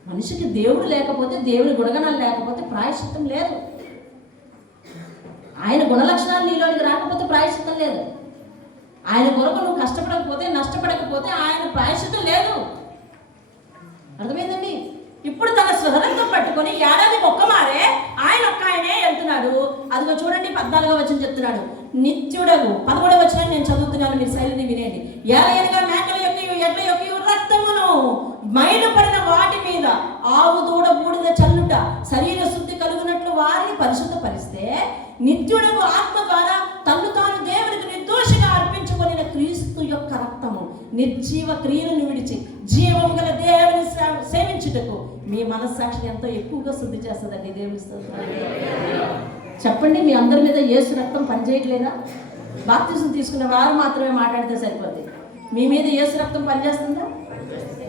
మనిషికి దేవుడు లేకపోతే, దేవుడి గుణగణాలు లేకపోతే ప్రాయశ్చిత్తం లేదు. ఆయన గుణలక్షణాలు నీలోనికి రాకపోతే ప్రాయశ్చిత్తం లేదు. ఆయన కొరకు నువ్వు కష్టపడకపోతే, నష్టపడకపోతే ఆయన ప్రాయశ్చిత్తం లేదు. అర్థమైందండి? ఇప్పుడు తన స్వరంతో పట్టుకొని ఏడాది ఒక్క మారే ఆయన ఒక్క ఆయనే వెళ్తున్నాడు. అదిగో చూడండి 14వ వచనం చెప్తున్నాడు, నిత్యుడగు. 11వ వచనం నేను చదువుతున్నాను, మీరు శైలిని వినేయండి. ఏలయనగా మేకల యొక్క ఎడ్ల యొక్క రక్తమును మైలుపడిన వాటి మీద ఆవు దూడ బూడిద చల్లుట శరీర శుద్ధి కలుగునట్లు వారిని పరిశుద్ధపరిస్తే, నిత్యుడగు ఆత్మ ద్వారా తన్ను తాను దేవునికి నిర్దోషిగా అర్పించుకొనిన క్రీస్తు యొక్క రక్తము నిర్జీవ క్రియలను విడిచి జీవం గల దేవుని సేవించుటకు మీ మనస్సాక్షిని ఎంతో ఎక్కువగా శుద్ధి చేస్తుందండి. దేవుని చెప్పండి, మీ అందరి మీద యేసు రక్తం పనిచేయట్లేదా? బాప్తిసం తీసుకున్న వారు మాత్రమే మాట్లాడితే సరిపోద్ది. మీ మీద యేసు రక్తం పనిచేస్తుందా?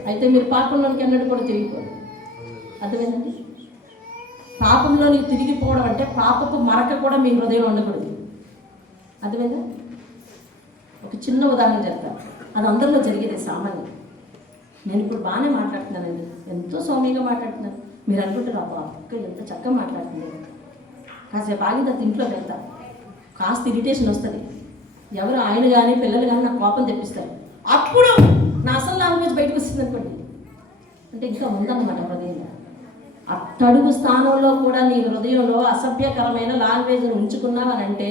అయితే మీరు పాపంలోనికి ఎన్నడూ కూడా తిరిగిపోరు. అర్థమైందండి? పాపంలోనికి తిరిగిపోవడం అంటే పాపపు మరక కూడా మీ హృదయంలో ఉండకూడదు. అర్థమైందా? ఒక చిన్న ఉదాహరణ చెప్తాను. అది అందరిలో జరిగేది సామాన్యం. నేను ఇప్పుడు బాగానే మాట్లాడుతున్నానండి, ఎంతో సౌమ్యంగా మాట్లాడుతున్నాను. మీరు అనుకుంటారు అబ్బా అక్క ఎంత చక్కగా మాట్లాడుతుంది, కాసేపు ఆగి తర్వాత ఇంట్లో వెళ్తా, కాస్త ఇరిటేషన్ వస్తుంది, ఎవరు ఆయన కానీ పిల్లలు కానీ నాకు కోపం తెప్పిస్తారు, అప్పుడు నా అసలు లాంగ్వేజ్ బయటకు వస్తుంది అనుకోండి, అంటే ఇంకా ఉందన్నమాట హృదయంలో. అట్టడుగు స్థానంలో కూడా నీ హృదయంలో అసభ్యకరమైన లాంగ్వేజ్ని ఉంచుకున్నావనంటే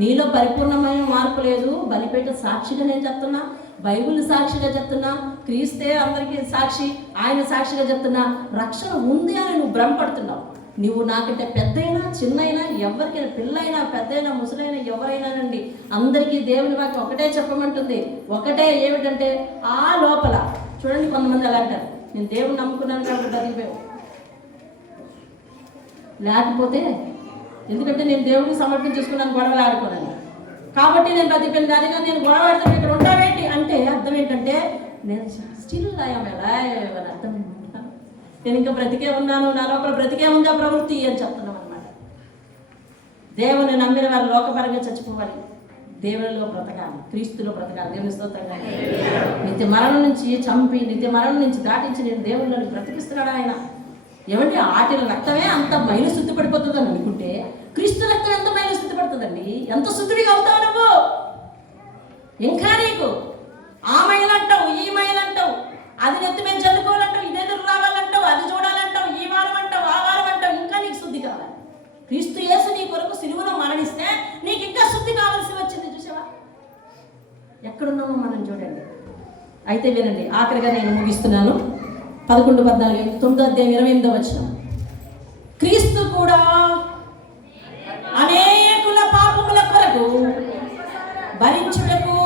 నీలో పరిపూర్ణమైన మార్పు లేదు. బలిపేట సాక్షిగా నేను చెప్తున్నా, బైబిల్ సాక్షిగా చెప్తున్నా, క్రీస్తే అందరికీ సాక్షి, ఆయన సాక్షిగా చెప్తున్నా, రక్షణ ఉంది అని నువ్వు భ్రమపడుతున్నావు. నువ్వు నాకంటే పెద్దయినా చిన్నైనా ఎవరికైనా పిల్లైనా పెద్దయినా ముసలైనా ఎవరైనానండి అందరికీ దేవుని వాక్యం ఒకటే చెప్పమంటుంది. ఒకటే ఏమిటంటే ఆ లోపల చూడండి, కొంతమంది అలా అంటారు, నేను దేవుని నమ్ముకున్నాను కాబట్టి బతికిపోయావు, లేకపోతే ఎందుకంటే నేను దేవుడికి సమర్పించేసుకున్నాను, గొడవలు ఆడుకున్నాను కాబట్టి నేను బతికిపోయిన దానిగా నేను గొడవ ఆడితే ఇక్కడ ఉంటావేంటి అంటే అర్థం ఏంటంటే నేను స్టిల్ అని అర్థం. నేను ఇంకా బ్రతికే ఉన్నాను, నా లోపల బ్రతికే ఉందా ప్రవృత్తి అని చెప్తున్నాం అనమాట. దేవుని నమ్మిన వారు లోకపరంగా చచ్చిపోవాలి, దేవునిలో బ్రతకాలి, క్రీస్తులో బ్రతకాలి. దేవుని స్తోత్రంగా నిత్య మరణం నుంచి చంపి నిత్య మరణం నుంచి దాటించి నేను దేవునిలో బ్రతికిస్తున్నాడు ఆయన. ఏమంటే ఆటిల రక్తమే అంత మైలు శుద్ధి పడిపోతుందని అనుకుంటే క్రీస్తు రక్తం ఎంత మైలు శుద్ధి పడుతుందండి? ఎంత శుద్ధిగా అవుతావు నువ్వు? ఇంకా నీకు ఆ మైలు అంటావు, ఈ మైలు అంటావు, అది నెత్తి మీద చల్లుకోవాలంటావు, ఇది ఎదురు రావాలంటావు, అది చూడాలంటావు, ఈ వారం అంటావు, ఆ వారం అంటావు, ఇంకా నీకు శుద్ధి కావాలి. క్రీస్తు యేసు నీ కొరకు సిలువలో మరణిస్తే నీకు ఇంకా శుద్ధి కావాల్సి వచ్చింది. చూసావా ఎక్కడున్నామో మనం చూడండి. అయితే వినండి, ఆఖరిగా నేను ముగిస్తున్నాను. 11, 14, 9 అధ్యాయం 28వ వచనం. క్రీస్తు కూడా అనేకుల పాపముల కొరకు భరించుటకు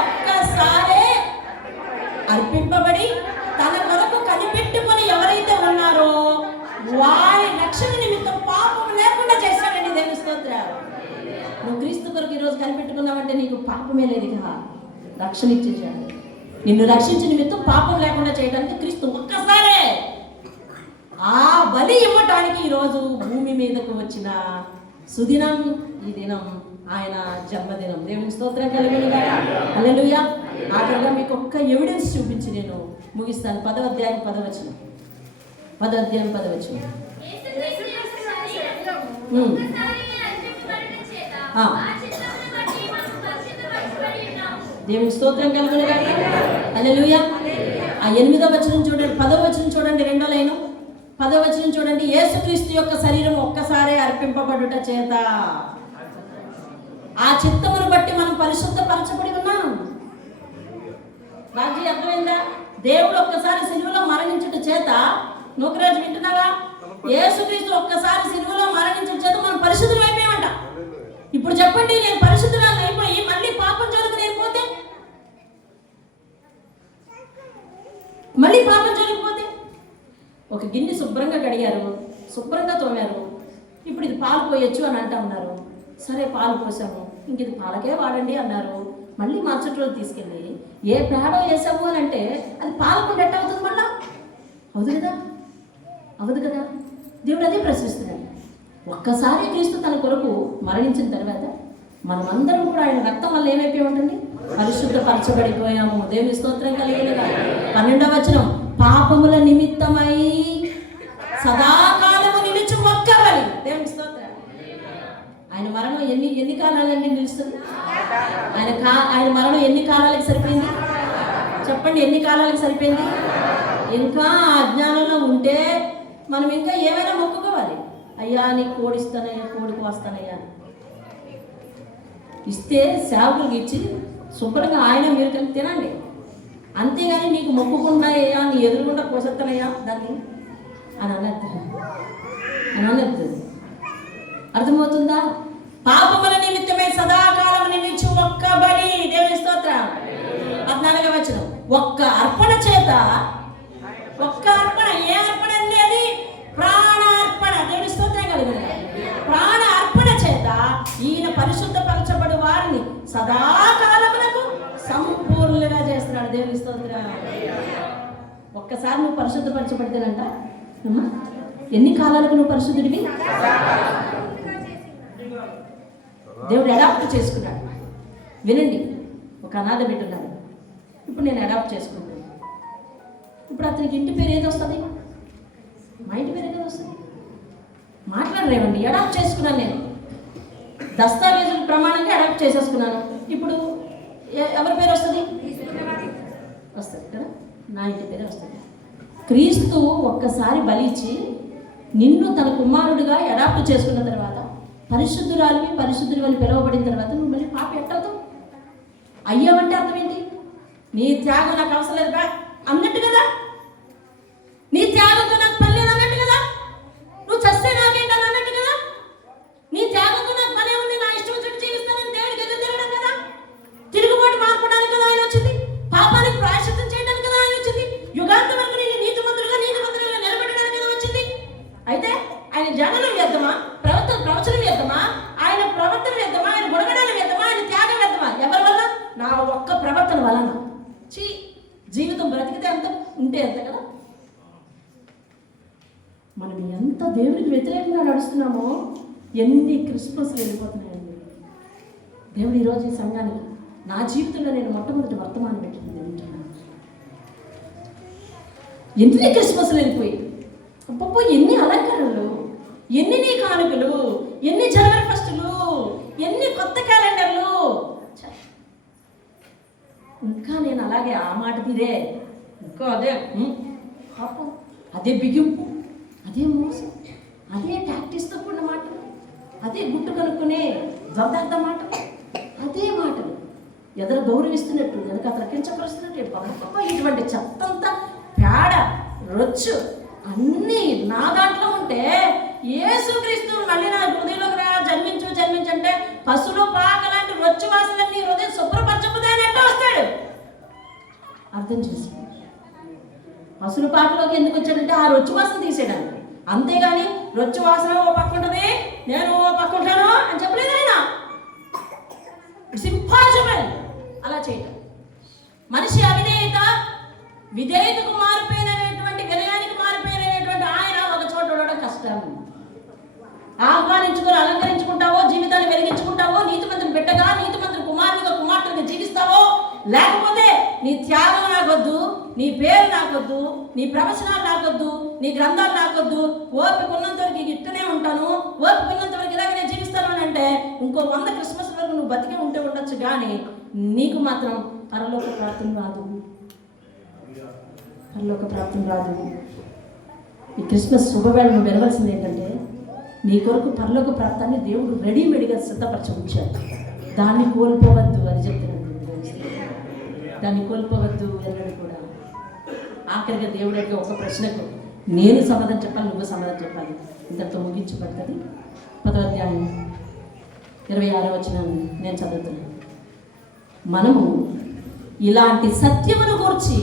ఒక్కసారే అర్పింపబడి తన కొరకు కనిపెట్టుకొని ఎవరైతే ఉన్నారో వారి రక్షణ నిమిత్తం పాపం లేకుండా చేశాడండి. దేవుని స్తోత్రం. నువ్వు క్రీస్తు కొరకు ఈరోజు కనిపెట్టుకున్నావంటే నీకు పాపమే లేదు, ఇక రక్షణ ఇచ్చేసాడు. నిన్ను రక్షించిన నిమిత్తం పాపం లేకుండా చేయడానికి క్రీస్తు ఒక్కసారే ఆ బలి ఇవ్వటానికి ఈరోజు భూమి మీదకు వచ్చిన సుదినం ఈ దినం, ఆయన జన్మదినం. దేవుని స్తోత్రం కలుగునుగా. హల్లెలూయా. ఆఖరిగా మీకు ఒక్క ఎవిడెన్స్ చూపించి నేను ముగిస్తాను. 10వ అధ్యాయం 10వ వచనం. 10వ అధ్యాయం 10వ వచనం. దేవుని స్తోత్రం కలుగునుగా. హల్లెలూయా. ఆ 8వ వచనం చూడండి, 10వ వచనం చూడండి, 2వ లైను. 10వ వచనం చూడండి. యేసుక్రీస్తు యొక్క శరీరం ఒక్కసారే అర్పింపబడుట చేత ఆ చిత్తమును బట్టి మనం పరిశుద్ధపరచబడి ఉన్నాం. రాజీ అర్థమైందా? దేవుడు ఒక్కసారి సిలువలో మరణించుట చేత, నూకరాజు వింటున్నావా? యేసుక్రీస్తు ఒక్కసారి సిలువలో మరణించుట చేత మనం పరిశుద్ధులు అయిపోయామంట. ఇప్పుడు చెప్పండి, నేను పరిశుద్ధురాలు అయిపోయి మళ్ళీ పాపం జోలికి నేను పోతే, మళ్ళీ పాపం జోలికి పోతే, ఒక గిన్నె శుభ్రంగా కడిగారు, శుభ్రంగా తోమారు, ఇప్పుడు ఇది పాలు పోయొచ్చు అని అంటా ఉన్నారు. సరే పాలు పోసాము, ఇంక ఇది పాలకే వాడండి అన్నారు. మళ్ళీ మరుసటి రోజు తీసుకెళ్ళి ఏ పేడో వేసాము అని అంటే అది పాలకుండా ఎట్ట అవుతుంది? మళ్ళా అవదు కదా, అవదు కదా. దేవుడు అదే ప్రశ్నిస్తున్నాడు. ఒక్కసారి క్రీస్తు తన కొరకు మరణించిన తర్వాత మనమందరం కూడా ఆయన రక్తం వల్ల ఏమైపోయి ఉంటుంది? పరిశుద్ధపరచబడిపోయాము. దేవుని స్తోత్రం కలిగినగా. 12వ వచనం. పాపముల నిమిత్తమై సదాకాలము నిలిచి మొక్కవలి. దేవుని స్తోత్రం. ఆయన మరణం ఎన్ని కాలాలన్నీ నిలుస్తుంది? ఆయన మరణం ఎన్ని కాలాలకు సరిపోయింది? చెప్పండి, ఎన్ని కాలాలకు సరిపోయింది? ఇంకా అజ్ఞానంలో ఉంటే మనం ఇంకా ఏమైనా మొక్కుకోవాలి. అయ్యా నీకు కోడిస్తానయ్యా, కోడికి వస్తానయ్యా ఇస్తే సేవకులకు ఇచ్చి శుభ్రంగా ఆయన మీరు కలిసి తినండి. అంతేగాని నీకు మొక్కుకున్నాయ్యా, నీ ఎదురుకుండా పోసెత్తానయ్యా దాన్ని అని అనద్దు. అర్థమవుతుందా? పాపముల నిమిత్తమే సదాకాలం నిలిచి ఒక్క బలి. దేవుని స్తోత్రం. 14వ వచనం. ఒక్క అర్పణ చేత, ఒక్క అర్పణ. ఏ అర్పణ అనేది? ప్రాణార్పణ. దేవుని స్తోత్రం కలిగిన ప్రాణ అర్పణ చేత ఈయన పరిశుద్ధపరచబడి వారిని సదాకాలమునకు సంపూర్ణంగా చేస్తున్నాడు. దేవుని స్తోత్రం. ఒక్కసారి నువ్వు పరిశుద్ధపరచబడితేనంట, ఎన్ని కాలాలకు నువ్వు పరిశుద్ధుడివి? దేవుడు అడాప్ట్ చేసుకున్నాడు. వినండి, ఒక అనాథ బిడ్డ ఉన్నాడు. ఇప్పుడు నేను అడాప్ట్ చేసుకుంటాను. ఇప్పుడు అతనికి ఇంటి పేరు ఏది వస్తుంది? మా ఇంటి పేరు కదా వస్తుంది. మాట్లాడరేమండి, అడాప్ట్ చేసుకున్నాను నేను. దస్తావేజుల ప్రమాణంగా అడాప్ట్ చేసేసుకున్నాను. ఇప్పుడు ఎవరి పేరు వస్తుంది? వస్తుంది కదా, నా ఇంటి పేరే వస్తుంది. క్రీస్తు ఒక్కసారి బలిచ్చి నిన్ను తన కుమారుడిగా అడాప్ట్ చేసుకున్న తర్వాత, పరిశుద్ధురాలివి పరిశుద్ధుడి అని పిలువబడిన తర్వాత నువ్వు మళ్ళీ పాప ఎట్టవుతావు? అయ్యావంటే అర్థం ఏంటి? నీ త్యాగం నాకు అవసరం లేదు బా అన్నట్టు కదా, నీ త్యాగంతో నాకు పని లేదు అన్నట్టు కదా, నువ్వు చస్తే నాకేంటని అన్నట్టు కదా, నీ త్యాగంతో నాకు పనే ఉంది, నా ఇష్టం వచ్చినట్టు జీవిస్తానని దేవుడికి ఎదురు తిరగడం కదా, తిరుగుబాటు మార్పడానికి కదా ఆయన వచ్చింది, పాపానికి ప్రాయశ్చిత్తం చేయడానికి కదా ఆయన వచ్చింది, యుగాంత వరకు నేను నీతిమంతులుగా నిలబెట్టడానికి కదా వచ్చింది. అయితే ఆయన జననం వ్యర్థమా, ప్రవచనం వ్యర్థమా, ఆయన ప్రవర్తన వ్యర్థమా, ఆయన గుణగణాలు వ్యర్థమా, ఆయన త్యాగం వ్యర్థమా? ఎవరి వల్ల? నా ఒక్క ప్రవర్తన వలన. జీవితం బ్రతికితే ఎంత ఉంటే ఎంత కదా. మనం ఎంత దేవుడికి వ్యతిరేకంగా నడుస్తున్నామో ఎన్ని క్రిస్మస్లు వెళ్ళిపోతున్నాయండి. దేవుడు ఈరోజు ఈ సంఘానికి, నా జీవితంలో నేను మొట్టమొదటి వర్తమానం పెట్టింది ఎన్ని క్రిస్మస్లు వెళ్ళిపోయి, అబ్బబ్బో ఎన్ని అలంకరణలు, ఎన్ని నీ కానుకలు, ఎన్ని జనవరి ఫస్టులు, ఎన్ని కొత్త క్యాలెండర్లు. ఇంకా నేను అలాగే ఆ మాట తీరే, ఇంకా అదే పాపం, అదే బిగింపు, అదే మోసం, అదే టాక్టిస్తో కూడిన మాటలు, అదే గుట్టు కనుక్కునే జర్దార్థ మాటలు, అదే మాటలు ఎదురు గౌరవిస్తున్నట్టు, వెనక అతను కించపరుస్తున్నట్టు, ఇటువంటి చెత్తంతా పేడ రొచ్చు అన్నీ నా దాంట్లో ఉంటే, యేసుక్రీస్తు మళ్ళీ నా హృదయంలోకి రా, జన్మించంటే పశువులు పాక లాంటి రొచ్చు వాసనలన్నీ హృదయం శుభ్రపరచబోదానంటే వస్తాడు. అర్థం చేసుకో, పశువుల పాకలోకి ఎందుకు వచ్చాడంటే ఆ రొచ్చు వాసన తీసేయడానికి, అంతేగాని రొచ్చు వాసన ఓ పక్క ఉంటుంది, నేను ఓ పక్క ఉంటాను అని చెప్పలేదు ఆయన. ఇట్స్ ఇంపాసిబుల్ అలా చేయటం. మనిషి విధేయతకు మారిపోయినటువంటి, వినయానికి మారిపోయినటువంటి ఆయన ఒక చోట ఉండడం కష్టం. ఆహ్వానించుకొని అలంకరించుకుంటావో, జీవితాన్ని వెలిగించుకుంటావో, నీతిమంతుని బిడ్డగా, నీతిమంతుని కుమారునిగా కుమార్తెగా జీవిస్తావో, లేకపోతే నీ త్యాగం నాకొద్దు, నీ పేరు నాకొద్దు, నీ ప్రవచనాలు నాకొద్దు, నీ గ్రంథాలు నాకొద్దు, ఓపిక ఉన్నంత వరకు ఇట్టనే ఉంటాను, ఓపిక ఉన్నంత వరకు ఇలాగే నేను జీవిస్తాను అని అంటే ఇంకో 100 క్రిస్మస్ వరకు నువ్వు బతికే ఉంటే ఉండొచ్చు, కానీ నీకు మాత్రం పరలోక ప్రాప్తం రాదు. పరలోక ప్రాప్తం రాదు. ఈ క్రిస్మస్ శుభవేళ నువ్వు వినవలసింది ఏంటంటే, నీ కొరకు పరలోక ప్రాప్తాన్ని దేవుడు రెడీమేడ్గా సిద్ధపరచి ఉంచాడు. దాన్ని కోల్పోవద్దు అని చెప్తున్నాడు. దాన్ని కోల్పోవద్దు ఎన్నడూ కూడా. ఆఖరిగా దేవుడు అడిగే ఒక ప్రశ్నకు నేను సమాధానం చెప్పాలి, నువ్వు సమాధానం చెప్పాలి. ఇంతటితో ముగించబడుతుంది. 10వ అధ్యాయం 26వ వచనాన్ని నేను చదువుతున్నాను. మనము ఇలాంటి సత్యమును గురించి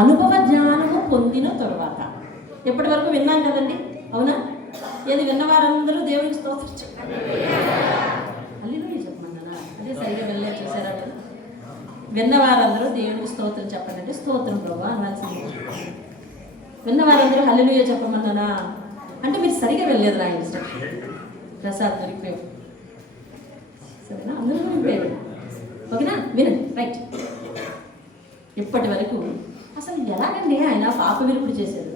అనుభవ జ్ఞానము పొందిన తరువాత, ఎప్పటి వరకు విన్నాం కదండి, అవునా? ఏది విన్నవారందరూ దేవునికి స్తోత్రం చెప్పండి. హల్లెలూయా చెప్పమన్నానా? అదే సరిగా వెళ్ళే చూసారా? విన్నవారందరూ దేవునికి స్తోత్రం చెప్పండి అంటే స్తోత్రం ప్రభువా అనాల్సింది. విన్నవారందరూ హల్లెలూయా చెప్పమన్నానా అంటే మీరు సరిగా వెళ్ళలేదు. నా ఇన్స్ట్రక్షన్ ప్రసాద్ దొరికిపోయావు, సరేనా? అందరూ వినిపోయాడు, ఓకేనా? వినండి, రైట్. ఇప్పటి వరకు అసలు ఎలాగండి ఆయన పాప విలుపుడు చేశాడు,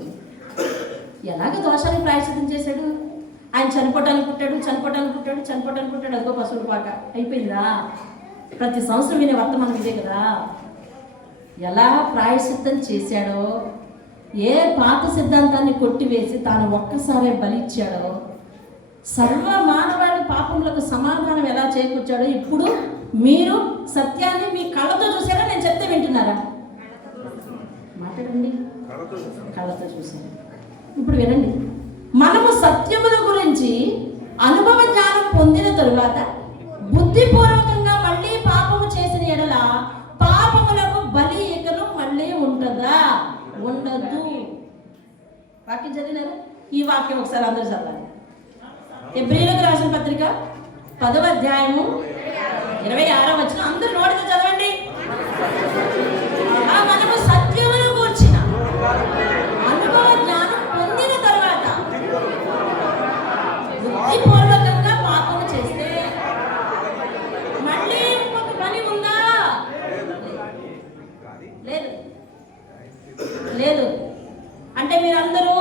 ఎలాగ దోషానికి ప్రాయశ్చిత్తం చేశాడు? ఆయన చనిపోవటానికి పుట్టాడు, అదిగో పశువుల పాక అయిపోయిందా? ప్రతి సంవత్సరం వినే వర్తమానం ఇదే కదా. ఎలా ప్రాయశ్చిత్తం చేశాడో, ఏ పాత సిద్ధాంతాన్ని కొట్టివేసి తాను ఒక్కసారే బలిచ్చాడో, సర్వ మానవాళి పాపములకు సమాధానం ఎలా చేకూర్చాడో ఇప్పుడు మీరు సత్యాన్ని మీ కళ్ళతో చూసారా? నేను చెప్తే వింటున్నారా? మాట్లాడండి. కళ్ళతో చూసాను. ఇప్పుడు వినండి. మనము సత్యముల గురించి అనుభవ జ్ఞానం పొందిన తరువాత బుద్ధిపూర్వకంగా మళ్ళీ పాపము చేసిన ఎడల పాపములకు బలి ఇకను మళ్ళీ ఉంటుందా? ఉండదు. వాక్యం చదివినారు? ఈ వాక్యం ఒకసారి అందరూ చదవాలి. హెబ్రీయులకు రాసిన పత్రిక 10వ అధ్యాయము 26వ వచనం అందరూ నోటితో చదవండి. మనము సత్యమును గూర్చిన అనుభవ జ్ఞానం పొందిన తర్వాత బుద్ధిపూర్వకంగా పాపము చేస్తే మళ్ళీ ఇంకొక పని ఉందా? లేదు. అంటే మీరందరూ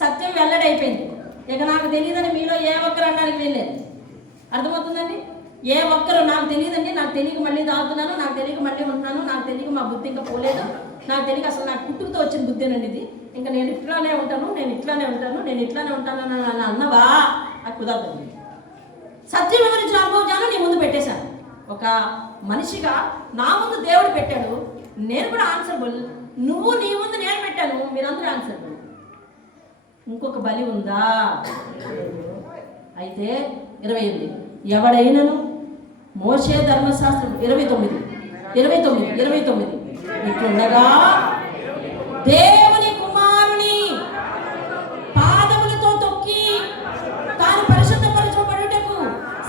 సత్యం వెల్లడైపోయింది. ఇక నాకు తెలియదని మీలో ఏ ఒక్కరు అనడానికి వెళ్ళలేదు. అర్థమవుతుందండి? ఏ ఒక్కరు నాకు తెలియదండి, నాకు తెలియక మళ్ళీ తాగుతున్నాను, నాకు తెలియక మళ్ళీ ఉంటున్నాను, నాకు తెలియక మా బుద్ధి ఇంకా పోలేదు, నాకు తెలియక అసలు నాకు పుట్టుకతో వచ్చిన బుద్ధేనండి ఇది, ఇంకా నేను ఇట్లానే ఉంటాను అని అన్నవా? అది కుదరదండి. సత్యం వివరించిన అనుభవం నీ ముందు పెట్టేశాను. ఒక మనిషిగా నా ముందు దేవుడు పెట్టాడు, నేను కూడా ఆన్సరబుల్. నువ్వు నీ ముందు నేను పెట్టాను, మీరందరూ ఆన్సరబుల్. ఇంకొక బలి ఉందా? అయితే 28 ఎవడైనను మోషే ధర్మశాస్త్రం 29 ఇట్లుండగా దేవుని కుమారుని పాదములతో తొక్కి తాను పరిశుద్ధపరచబడుటకు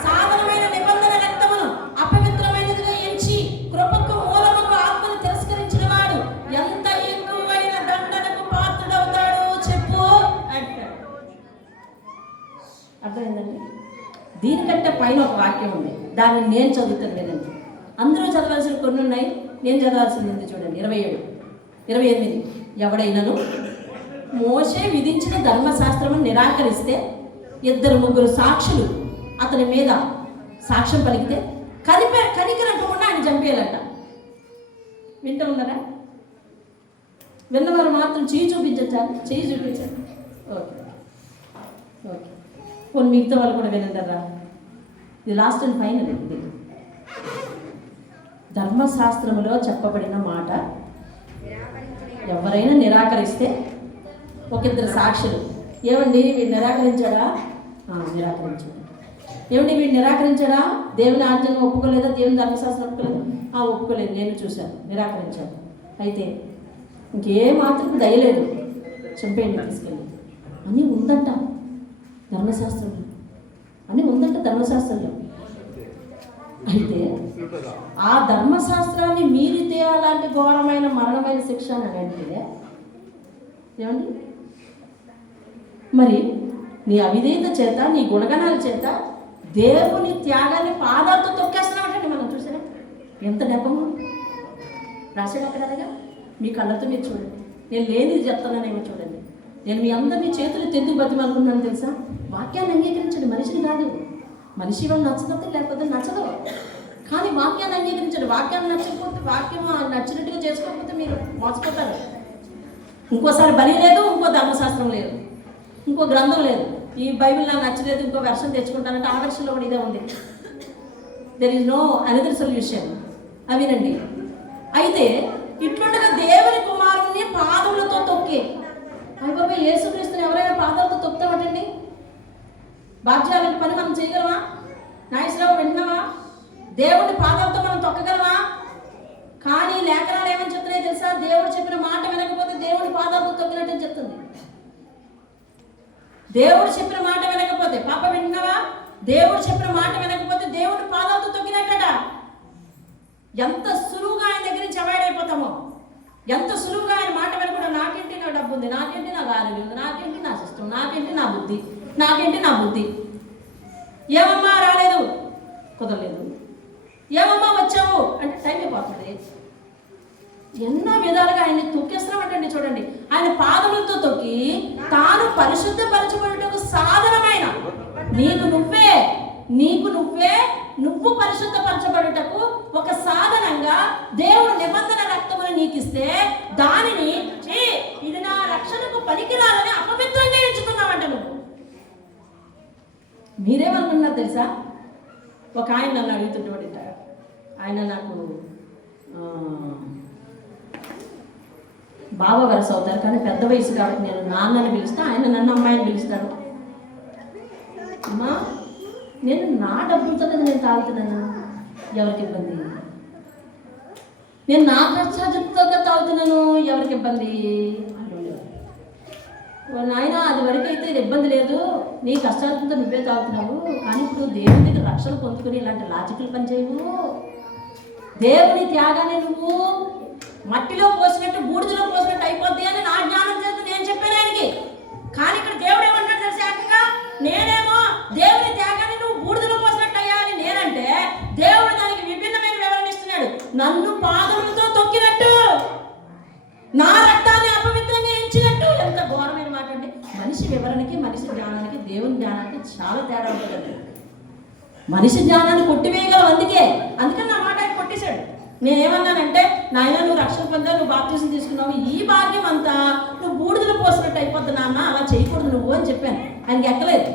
సాధనమైన నిబంధన రక్తమును అపవిత్రమైనదిగా ఎంచి కృపకు మూలముకు ఆత్మను తిరస్కరించిన వాడు ఎంత ఎక్కువైన దండనకు పాత్రుడవుతాడు చెప్పు అంటాడు. అర్థమైందండి? దీనికంటే పైన ఒక వాక్యం ఉంది, దాన్ని నేను చదువుతాను లేదండి. అందరూ చదవాల్సిన కొన్ని ఉన్నాయి, నేను చదవాల్సింది ఉంది. చూడండి 28 ఎవడైనను మోషే విధించిన ధర్మశాస్త్రము నిరాకరిస్తే 2-3 సాక్షులు అతని మీద సాక్ష్యం పలికితే కనికరకుండా ఆయన చంపేయాలంట. వింటూ ఉన్నారా? విన్నవారు మాత్రం చెయ్యి చూపించాలి. ఓకే కొన్ని మిగతా వాళ్ళు కూడా వినంటారా? ఇది లాస్ట్ అండ్ ఫైనల్. ఇది ధర్మశాస్త్రములో చెప్పబడిన మాట ఎవరైనా నిరాకరిస్తే 1-2 సాక్షులు, ఏమండి వీడు నిరాకరించాడా? నిరాకరించాడు. ఏమండి వీడు నిరాకరించాడా? దేవుని ఆజ్ఞను ఒప్పుకోలేదా? దేవుని ధర్మశాస్త్రం ఒప్పుకోలేదు? ఒప్పుకోలేదు, నేను చూశాను, నిరాకరించాను. అయితే ఇంకేమాత్రం దయలేదు, చంపేయండి తీసుకెళ్ళి అని ఉందంట ధర్మశాస్త్రంలో, ధర్మశాస్త్రంలో. అయితే ఆ ధర్మశాస్త్రాన్ని మీరితే అలాంటి ఘోరమైన మరణమైన శిక్ష అని అంటే ఏమండి? మరి నీ అవిధేయత చేత, నీ గుణగణాల చేత దేవుని త్యాగాన్ని పాదాలతో తొక్కేస్తున్నామంటే మనం చూసారా? ఎంత నెపము రాశాడు అక్కడగా. మీ కళ్ళతో మీరు చూడండి, నేను లేనిది చెప్తాననేమో చూడండి. నేను మీ అందరినీ చేతులు తెందుకు బతిమనుకున్నాను తెలుసా? వాక్యాన్ని అంగీకరించండి, మనిషిని కాదు. మనిషి వాళ్ళు నచ్చదంటే లేకపోతే నచ్చదు, కానీ వాక్యాన్ని అంగీకరించండి. వాక్యాన్ని నచ్చకపోతే, వాక్యం నచ్చినట్టుగా చేసుకోకపోతే మీరు మోసపోతారు. ఇంకోసారి బలి లేదు, ఇంకో ధర్మశాస్త్రం లేదు, ఇంకో గ్రంథం లేదు. ఈ బైబిల్ నాకు నచ్చలేదు, ఇంకో వెర్షన్ తెచ్చుకుంటానంటే ఆ వెర్షన్లో కూడా ఇదే ఉంది. There is no another solution. అవినండి. అయితే ఇట్లుండగా దేవుని కుమారుని పాదములతో తొక్కి, అయిపోయి యేసుక్రీస్తుని ఎవరైనా పాదాలతో తొక్కుతామటండి? బాధ్యాలని పని మనం చేయగలమా? నాయసరావు వింటున్నావా? దేవుడి పాదాలతో మనం తొక్కగలమా? కానీ లేఖనాలు ఏమని చెప్తున్నాయి తెలుసా? దేవుడు చెప్పిన మాట వినకపోతే దేవుడి పాదాలతో తొక్కినట్టు చెప్తుంది. దేవుడు చెప్పిన మాట వినకపోతే, పాప వింటున్నావా? దేవుడు చెప్పిన మాట వినకపోతే దేవుడి పాదాలతో తొక్కినట్టట. ఎంత సులువుగా ఆయన దగ్గర నుంచి అవాయిడ్ అయిపోతామో, ఎంత సులువుగా ఆయన మాట వినకుండా నాకేంటి నా డబ్బు ఉంది, నాకేంటి నా ఆరోగ్యం ఉంది, నాకేంటి నా సిస్టం, నాకేంటి నా బుద్ధి, ఏమమ్మా రాలేదు, కుదరలేదు, ఏమమ్మా వచ్చావు అంటే టైం అయిపోతుంది. ఎన్నో విధాలుగా ఆయన్ని తొక్కేస్తున్నామంటండి. చూడండి, ఆయన పాదములతో తొక్కి తాను పరిశుద్ధపరచబడుటకు సాధనమైన నువ్వు పరిశుద్ధపరచబడుటకు ఒక సాధనంగా దేవుడు నిబంధన రక్తమును నీకిస్తే దానిని ఇది నా రక్షణకు పనికిరాలని అపవిత్రంగా ఎంచుకున్నావంట నువ్వు. మీరేమనుకున్నారు తెలుసా? ఒక ఆయన నన్ను అడుగుతుంటాడు. ఆయన నాకు బావ వరుస అవుతారు, కానీ పెద్ద వయసు కాబట్టి నేను నాన్నని పిలుస్తా, ఆయన నన్ను అమ్మాయిని పిలుస్తాడు. అమ్మా, నేను నా డబ్బులతో నేను తాగుతున్నాను, ఎవరికి ఇబ్బంది? నేను నా ఖర్చాలతో తాగుతున్నాను, ఎవరికి ఇబ్బంది? నాయన అది వరకు అయితే ఇబ్బంది లేదు, నీ కష్టాలతో నువ్వే తాగుతున్నావు, కానీ ఇప్పుడు దేవుని దగ్గర రక్షణ పొందుకుని ఇలాంటి లాజికల్ పని చేయవు. దేవుని త్యాగాన్ని నువ్వు మట్టిలో పోసినట్టు బూడిదలో పోసినట్టు అయిపోద్ది అని నా జ్ఞానం చేత నేను చెప్పాను ఆయనకి. కానీ ఇక్కడ దేవుడు ఏమంటాడు తెలిసి ఏకంగా, నేనేమో దేవుని త్యాగాన్ని నువ్వు బూడిదలో పోసినట్టు అయ్యాలి నేనంటే, దేవుడు దానికి విభిన్నమైన వివరణ ఇస్తున్నాడు. నన్ను పాదములతో తొక్కినట్టు, నా రక్తాన్ని అపవిత్రంగా ఎంచినట్టు. ఎంత ఘోరమైన మాట అండి. మనిషి వివరణకి మనిషి జ్ఞానానికి దేవుని జ్ఞానానికి చాలా తేడా ఉంటుందండి. మనిషి జ్ఞానాన్ని కొట్టివేయగలం, అందుకని నా మాట ఆయన కొట్టేశాడు. నేనేమన్నానంటే, నాయన నువ్వు రక్షణ పొందావు, నువ్వు బాప్తిసం తీసుకున్నావు, ఈ భాగ్యం అంతా నువ్వు బూడిదలు పోసినట్టు అయిపోద్ది నాన్న, అలా చేయకూడదు నువ్వు అని చెప్పాను. ఆయనకి ఎక్కలేదు.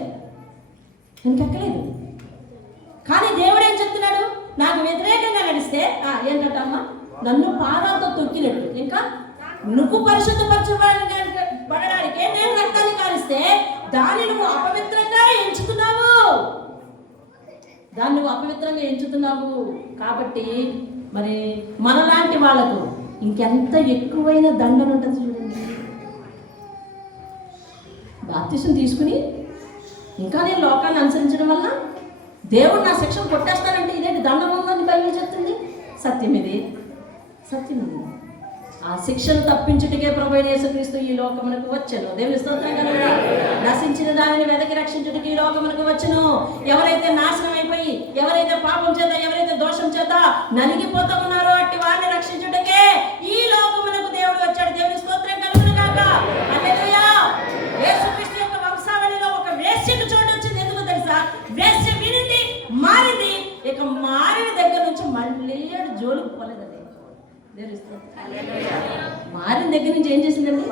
కానీ దేవుడు ఏం చెప్తున్నాడు, నాకు వ్యతిరేకంగా నడిస్తే ఏంటంటమ్మా, నన్ను పాదాలతో తొక్కినట్టు, ఇంకా నువ్వు పరిశుద్ధపరచబడడానికి నేను రక్తాన్ని కాలిస్తే దాన్ని నువ్వు అపవిత్రంగా ఎంచుతున్నావు. కాబట్టి మరి మనలాంటి వాళ్ళకు ఇంకెంత ఎక్కువైన దండన ఉంటుంది చూడండి. బాప్తిసం తీసుకుని ఇంకా నేను లోకాన్ని అనుసరించడం వల్ల దేవుడు నా శిక్షణ కొట్టేస్తానంటే ఇదేంటి దండం ఉందని బైబిల్ చెప్తుంది. సత్యం ఇది. ఆ శిక్షను తప్పించుటకే ప్రభువైన యేసుక్రీస్తు ఈ లోకమునకు వచ్చెను. దేవుని స్తోత్రం కలుగుగా. నశించిన దానిని వెదకి రక్షించుటకు ఈ లోకమునకు వచ్చెను. ఎవరైతే నాశనం అయిపోయి, ఎవరైతే పాపం చేత, ఎవరైతే దోషం చేత నలిగిపోతూ ఉన్నారో అట్టి వారిని రక్షించుటకే ఈ లోకమునకు దేవుడు వచ్చాడు. దేవుని స్తోత్రం కలుగును గాక. హల్లెలూయా. యేసుక్రీస్తు యొక్క వంశావళిలో ఒక వేశ్యకు చోటు వచ్చింది. ఎందుకు తెలుసా? వేశ్య వినింది, మారింది. ఇక మారిన దగ్గర నుంచి మళ్ళీ జోలికి పోలేదండి. మారిన దగ్గర నుంచి ఏం చేసిందండి?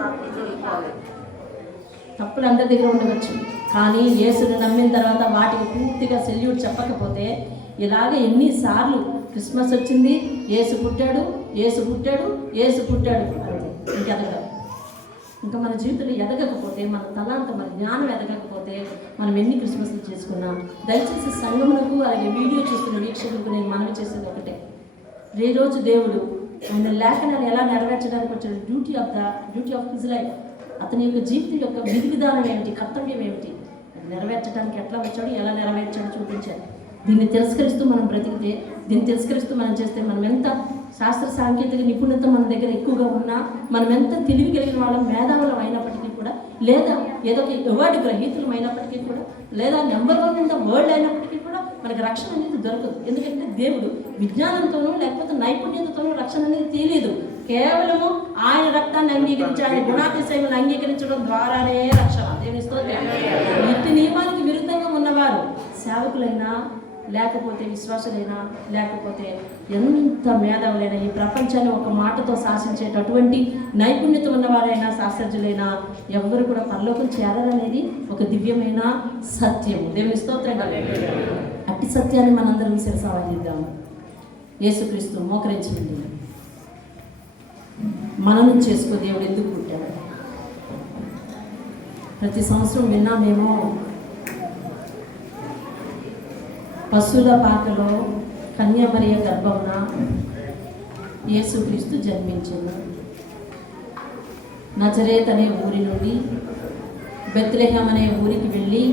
తప్పులు అందరి దగ్గర ఉండవచ్చు, కానీ యేసుని నమ్మిన తర్వాత వాటికి పూర్తిగా సెల్యూట్ చెప్పకపోతే ఇలాగే ఎన్నిసార్లు క్రిస్మస్ వచ్చింది, యేసు పుట్టాడు అంటే ఇంకెదగదు. ఇంకా మన జీవితంలో ఎదగకపోతే, మన తలాంత మన జ్ఞానం ఎదగకపోతే మనం ఎన్ని క్రిస్మస్లు చేసుకున్నాం. దయచేసి సంఘములకు అలాగే వీడియో చూస్తున్న వీక్షకులకు నేను మనవి చేసేది ఒకటే, ఈ రోజు దేవుడు ఆయన లేఖనాన్ని ఎలా నెరవేర్చడానికి వచ్చాడు. డ్యూటీ ఆఫ్ హిజ్ లైఫ్, అతని యొక్క జీవితం యొక్క విధి విధానం ఏమిటి, కర్తవ్యం ఏమిటి, నెరవేర్చడానికి ఎట్లా వచ్చాడు, ఎలా నెరవేర్చాడు చూపించాడు. దీన్ని తిరస్కరిస్తూ మనం బ్రతికితే, దీన్ని తిరస్కరిస్తూ మనం చేస్తే, మనం ఎంత శాస్త్ర సాంకేతిక నిపుణత మన దగ్గర ఎక్కువగా ఉన్నా, మనం ఎంత తెలివి కలిగిన వాళ్ళం, మేధావులం అయినప్పటికీ కూడా, లేదా ఏదో ఒక అవార్డు గ్రహీతులం అయినప్పటికీ కూడా, లేదా నెంబర్ 1 ఇన్ ద వరల్డ్ అయినప్పటికీ కూడా మనకి రక్షణ అనేది దొరకదు. ఎందుకంటే దేవుడు విజ్ఞానంతోనూ లేకపోతే నైపుణ్యతతోనూ రక్షణ అనేది తెలియదు. కేవలము ఆయన రక్తాన్ని అంగీకరించి, ఆయన గుణాతిశయములను అంగీకరించడం ద్వారానే రక్షణ. దేవుని స్తోత్రం. ఇట్టి నియమానికి విరుద్ధంగా ఉన్నవారు సేవకులైనా, లేకపోతే విశ్వాసులైనా, లేకపోతే ఎంత మేధావులైనా, ఈ ప్రపంచాన్ని ఒక మాటతో శాసించేటటువంటి నైపుణ్యత ఉన్నవారైనా, శాస్త్రజ్ఞులైనా ఎవరు కూడా పరలోకం చేరాలనేది ఒక దివ్యమైన సత్యము. దేవుని స్తోత్రం. అట్టి సత్యాన్ని మనందరం శిరసావహిద్దాము. యేసుక్రీస్తు మోకరించండి, మననం చేసుకో. దేవుడు ఎందుకు పుట్టాడు? ప్రతి సంవత్సరం విన్నామేమో, పశువుల పాకలో కన్యామరియ గర్భమున యేసుక్రీస్తు జన్మించాడు. నజరేత్ అనే ఊరి నుండి బెత్లెహేం అనే ఊరికి వెళ్ళి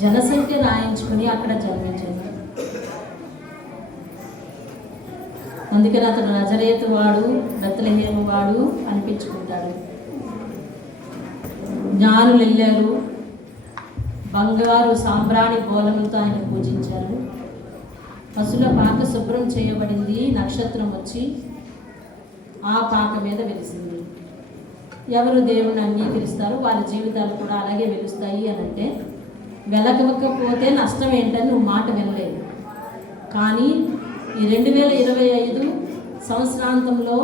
జనసంఖ్య రాయించుకుని అక్కడ జన్మించాడు. అందుకని అతను నజరేతు వాడు, బెత్లెహేం వాడు అనిపించుకుంటాడు. జ్ఞానులు వెళ్ళారు, బంగారు సాంబ్రాణి గోళములతో ఆయన పూజించారు. పశువుల పాక శుభ్రం చేయబడింది, నక్షత్రం వచ్చి ఆ పాక మీద వెలిసింది. ఎవరు దేవుని అంగీకరిస్తారో వారి జీవితాలు కూడా అలాగే వెలుస్తాయి అని అంటే, వెలగకపోతే నష్టం ఏంటని నువ్వు మాట వినలేదు. కానీ ఈ 2025 సంవత్సరాంతంలో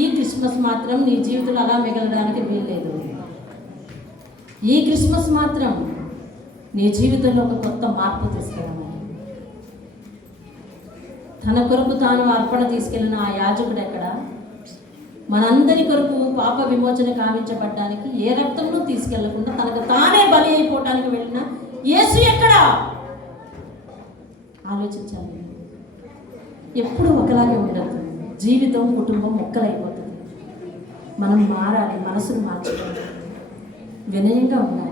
ఈ క్రిస్మస్ మాత్రం నీ జీవితంలో అలా మిగలడానికి వీల్లేదు. ఈ క్రిస్మస్ మాత్రం నీ జీవితంలో ఒక కొత్త మార్పు తీసుకెళ్ళాలి. తన కొరకు తాను అర్పణ తీసుకెళ్ళిన ఆ యాజకుడు ఎక్కడ? మనందరి కొరకు పాప విమోచన కావించబడ్డానికి ఏ రక్తంలో తీసుకెళ్లకుండా తనకు తానే బలి అయిపోవటానికి వెళ్ళిన యేసు ఎక్కడ? ఆలోచించాలి. ఎప్పుడు ఒకలాగే ఉండదు. జీవితం, కుటుంబం మొక్కలైపోతుంది. మనం మారాలి, మనసును మార్చుకోవాలి, వినయంగా ఉండాలి,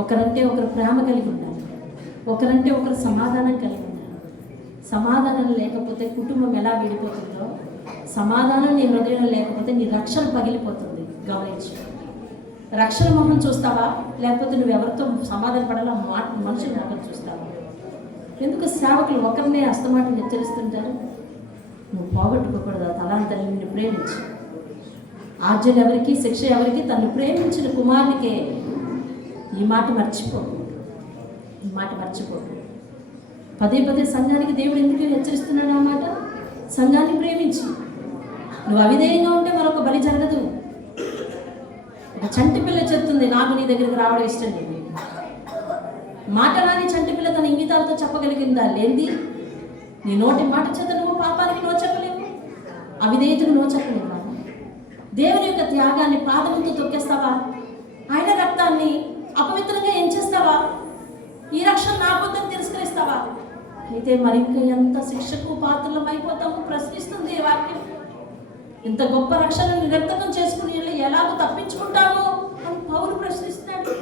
ఒకరంటే ఒకరు ప్రేమ కలిగి ఉండాలి, ఒకరంటే ఒకరు సమాధానం కలిగి ఉండాలి. సమాధానం లేకపోతే కుటుంబం ఎలా విడిపోతుందో, సమాధానం నీ హృదయంలో లేకపోతే నీ రక్షణ పగిలిపోతుంది. గమనించు. రక్షణ మొహం చూస్తావా, లేకపోతే నువ్వు ఎవరితో సమాధాన పడాలో మనుషుల మొహం చూస్తావా? ఎందుకు సేవకులు ఒకరినే అస్తమాటం హెచ్చరిస్తుంటారు? నువ్వు పోగొట్టుకోకూడదు తలాంతని, నిన్ను ప్రేమించు. ఆజ్ఞలు ఎవరికి, శిక్ష ఎవరికి? తను ప్రేమించిన కుమారునికే. ఈ మాట మర్చిపో, ఈ మాట మర్చిపో. పదే పదే సంఘానికి దేవుడు ఎందుకు హెచ్చరిస్తున్నాడు ఆ మాట? సంఘాన్ని ప్రేమించి. నువ్వు అవిధేయంగా ఉంటే మరొక బలి జరగదు. ఒక చంటి పిల్ల చెప్తుంది, నాకు నీ దగ్గరికి రావడం ఇష్టం లేదు. మాట రాని చంటి పిల్ల తన ఇంగితాలతో చెప్పగలిగిందా? లేనిది. నీ నోటి మాట చేత నువ్వు పాపానికి నోచెప్పలేవు, అవిధేయతకు నోచెప్పలేవు. దేవుని యొక్క త్యాగాన్ని పాదముతో తొక్కేస్తావా? ఆయన రక్తాన్ని అపవిత్రంగా ఏం చేస్తావా? ఈ రక్షణ నాకొద్దని తిరస్కరిస్తావా? అయితే మరి ఇంకా ఎంత శిక్షకు పాత్రలం అయిపోతామో ప్రశ్నిస్తుంది ఈ వాక్యం. ఇంత గొప్ప రక్షణను నిరర్థకం చేసుకుని ఎలాగో తప్పించుకుంటామో అని పౌలు ప్రశ్నిస్తున్నాడు.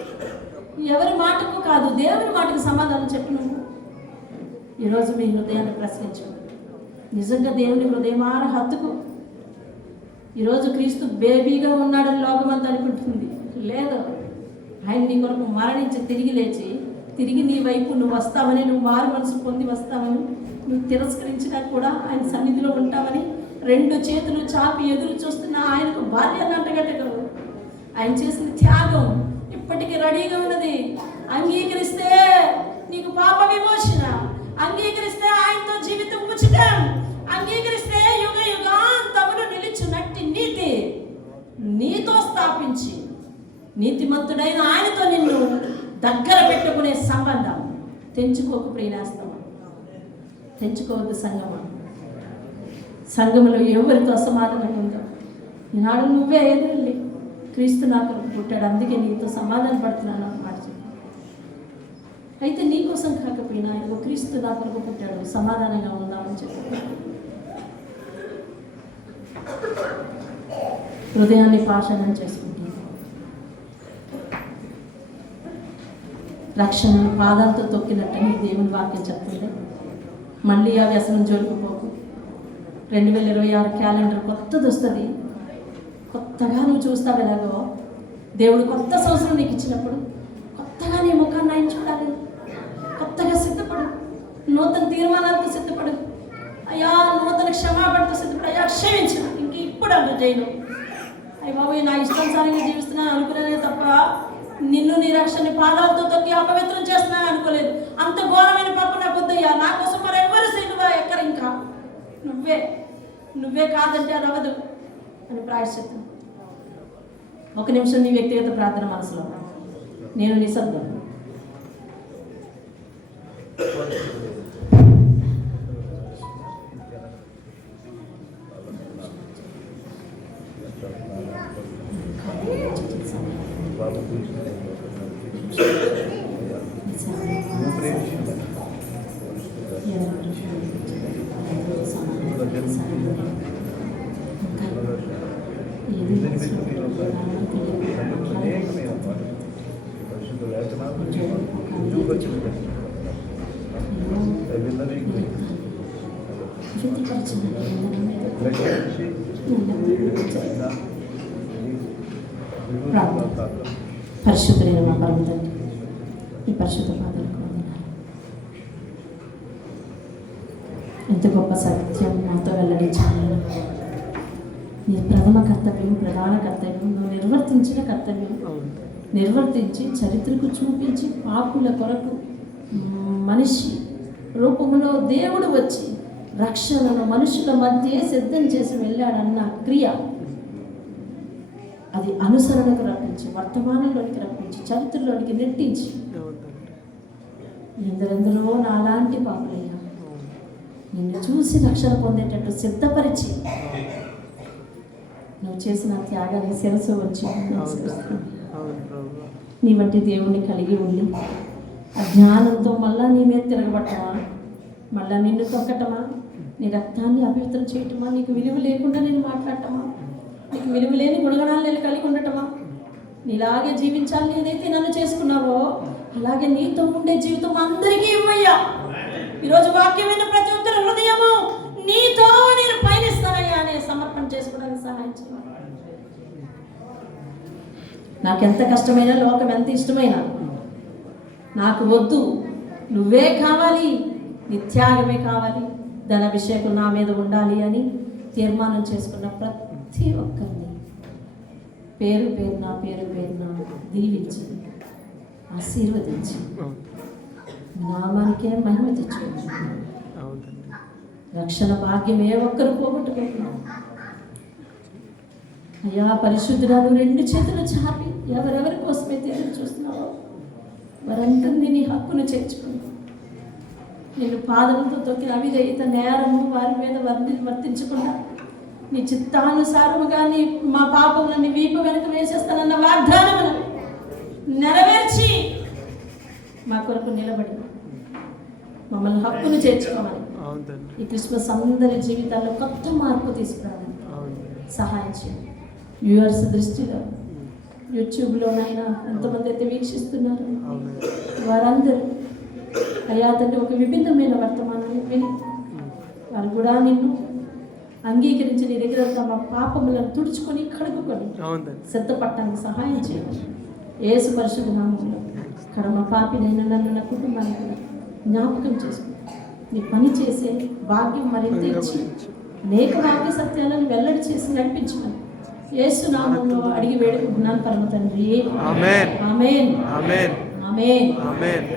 ఎవరి మాటకు కాదు, దేవుని మాటకు సమాధానం చెప్పు. నువ్వు ఈరోజు మీ హృదయాన్ని ప్రశ్నించు. నిజంగా దేవుని హృదయమార హత్తుకు. ఈరోజు క్రీస్తు బేబీగా ఉన్నాడని లోకమంతా అనుకుంటుంది. లేదు, ఆయన నీ కొరకు మరణించి తిరిగి లేచి తిరిగి నీ వైపు నువ్వు వస్తావని, నువ్వు మారు మనసు పొంది వస్తావని, నువ్వు తిరస్కరించినా కూడా ఆయన సన్నిధిలో ఉంటావని 2 చేతులు చాపి ఎదురు చూస్తున్న ఆయనకు భార్యను అంటగట్టగలవు. ఆయన చేసిన త్యాగం ఇప్పటికీ రెడీగా ఉన్నది. అంగీకరిస్తే నీకు పాప విమోచన, అంగీకరిస్తే ఆయనతో జీవితం ఉచితం, అంగీకరిస్తే యుగ యుగాంతములు నిలిచినట్టి నీతి నీతో స్థాపించి నీతిమంతుడైన ఆయనతో నిన్ను దగ్గర పెట్టుకునే సంబంధం తెంచుకోకు. ప్రియనేస్తం, తెంచుకోవద్దు. సంఘంలో ఎవరితో అసమాధానం ఉందో ఈనాడు నువ్వే ఎదురెళ్ళి క్రీస్తు నాకు పుట్టాడు, అందుకే నీతో సమాధాన పడుతున్నాను అన్నమాట. అయితే నీకోసం కాకపోయినా ఇదిగో క్రీస్తు నా కొరకు పుట్టాడు, సమాధానంగా ఉందామని చెప్పి హృదయాన్ని పాషాణం చేసుకుంటాను. రక్షణ పాదాలతో తొక్కినట్టని దేవుని వాక్యం చెప్తుంది. మళ్ళీ ఆ వ్యసనం జోలికిపోకు. 2026 క్యాలెండర్ కొత్తది వస్తుంది. కొత్తగా నువ్వు చూస్తావు. ఎలాగో దేవుడు కొత్త సంవత్సరం నీకు ఇచ్చినప్పుడు కొత్తగా నీ ముఖాన్ని ఆయన చూడాలి. కొత్తగా సిద్ధపడు, నూతన తీర్మానాలతో సిద్ధపడు. అయ్యా నూతన క్షమాపణతో సిద్ధపడు. అయ్యా క్షమించిన, ఇంక ఇప్పుడు అంత చేయను. అయ్య బాబు నా ఇష్టానుసారంగా జీవిస్తున్నాను అనుకునేదే తప్ప నిన్ను నీ రక్షణ పాదాలతో తొక్కి అపవిత్రం చేస్తున్నాను అనుకోలేదు. అంత ఘోరమైన పాపం నాకు వద్దయ్యా. నా కోసం మరి ఎవరు సిలువ ఎక్కరు, ఇంకా నువ్వే కాదంటే అది అవ్వదు అని ప్రాయశ్చిత్తం. 1 నిమిషం నీ వ్యక్తిగత ప్రార్థన మనసులో. నేను నిశ్శబ్దం. పరిశుద్ధులైన మా పరమ తండ్రి, ఈ పరిశుద్ధ పాదాలకు వందనాలు. ఎంత గొప్ప సత్యం నాతో వెల్లడించాలి. నీ ప్రథమ కర్తవ్యం, ప్రధాన కర్తవ్యం, నువ్వు నిర్వర్తించిన కర్తవ్యం నిర్వర్తించి చరిత్రకు చూపించి పాపుల కొరకు మనిషి రూపంలో దేవుడు వచ్చి రక్షణను మనుషుల మధ్య సిద్ధం చేసి వెళ్ళాడన్న క్రియ, అది అనుసరణకు రప్పించి, వర్తమానంలోనికి రప్పించి, చరిత్రలోనికి నెట్టించి, ఎందరెందులో నాలాంటి పాపులయ్యా నిన్ను చూసి రక్షణ పొందేటట్టు సిద్ధపరిచి నువ్వు చేసిన త్యాగాన్ని శిరసు వచ్చి నీ వంటి దేవుణ్ణి కలిగి ఉండి అజ్ఞానంతో మళ్ళా నీ మీద తిరగబట్టమా, మళ్ళా నిన్ను తొక్కటమా, నీ రక్తాన్ని అపవిత్రం చేయటమా, నీకు విలువ లేకుండా నేను మాట్లాడటమా, నీకు విలువ లేని గుణగణాలు నేను కలిగి ఉండటమా, నీలాగే జీవించాలి. ఏదైతే నన్ను చేసుకున్నావో అలాగే నీతో ఉండే జీవితం అందరికీ ఇవ్వయ్యా. ఈరోజు వాక్యమైన ప్రతి ఒక్కరి హృదయము నీతో నేను పయనిస్తానయ్యా అనే సమర్పణ చేసుకోవడానికి సహాయం చేయాలి. నాకెంత కష్టమైన, లోకం ఎంత ఇష్టమైనా నాకు వద్దు, నువ్వే కావాలి, నీ త్యాగమే కావాలి, ధనాభిషేకం నా మీద ఉండాలి అని తీర్మానం చేసుకున్న ప్రతి ఒక్కరిని పేరు పేరున దీవించి ఆశీర్వదించి నామానికే మహిమ తెచ్చుకుంటున్నాను. రక్షణ భాగ్యం ఏ ఒక్కరు పోగొట్టుకుంటున్నాను. అయ్యా పరిశుద్ధురాలు 2 చేతులు చాపి ఎవరెవరి కోసమైతే ఎదురు చూస్తున్నావో వారందరినీ నీ హక్కును చేర్చుకుని నేను పాదములతో తొక్కిన అవిధేయత నేరము వారి మీద వర్తించకుండా నీ చిత్తానుసారముగా నీ మా పాపములని వీపు వెనక వేసేస్తానన్న వాగ్దానమును నెరవేర్చి మా కొరకు నిలబడి మమ్మల్ని హక్కును చేర్చుకోమని ఈ క్రిస్మస్ అందరి జీవితాల్లో కొత్త మార్పు తీసుకురావాలి. సహాయం చేయండి. వ్యూవర్స్ దృష్టిలో యూట్యూబ్లోనైనా ఎంతమంది అయితే వీక్షిస్తున్నారు వారందరూ అయ్యా తండ్రి ఒక విభిన్నమైన వర్తమానాన్ని విని వారు కూడా నిన్ను అంగీకరించి నీ దగ్గర తమ పాపములను తుడుచుకొని కడుగుకొని సిద్ధపడటానికి సహాయం చేయండి. యేసు పరిశుద్ధ నామములో కర్మ పాపినైన నన్ను నా కుటుంబాన్ని కూడా జ్ఞాపకం చేసుకుని నీ పని చేసే భాగ్యం మరింత ఇచ్చి అనేక వాక్య సత్యాలను వెల్లడి చేసి నడిపించమని యేసు నామములో అడిగి వేడుకుంటున్నాను పరమ తండ్రి. ఆమేన్ ఆమేన్ ఆమేన్ ఆమేన్.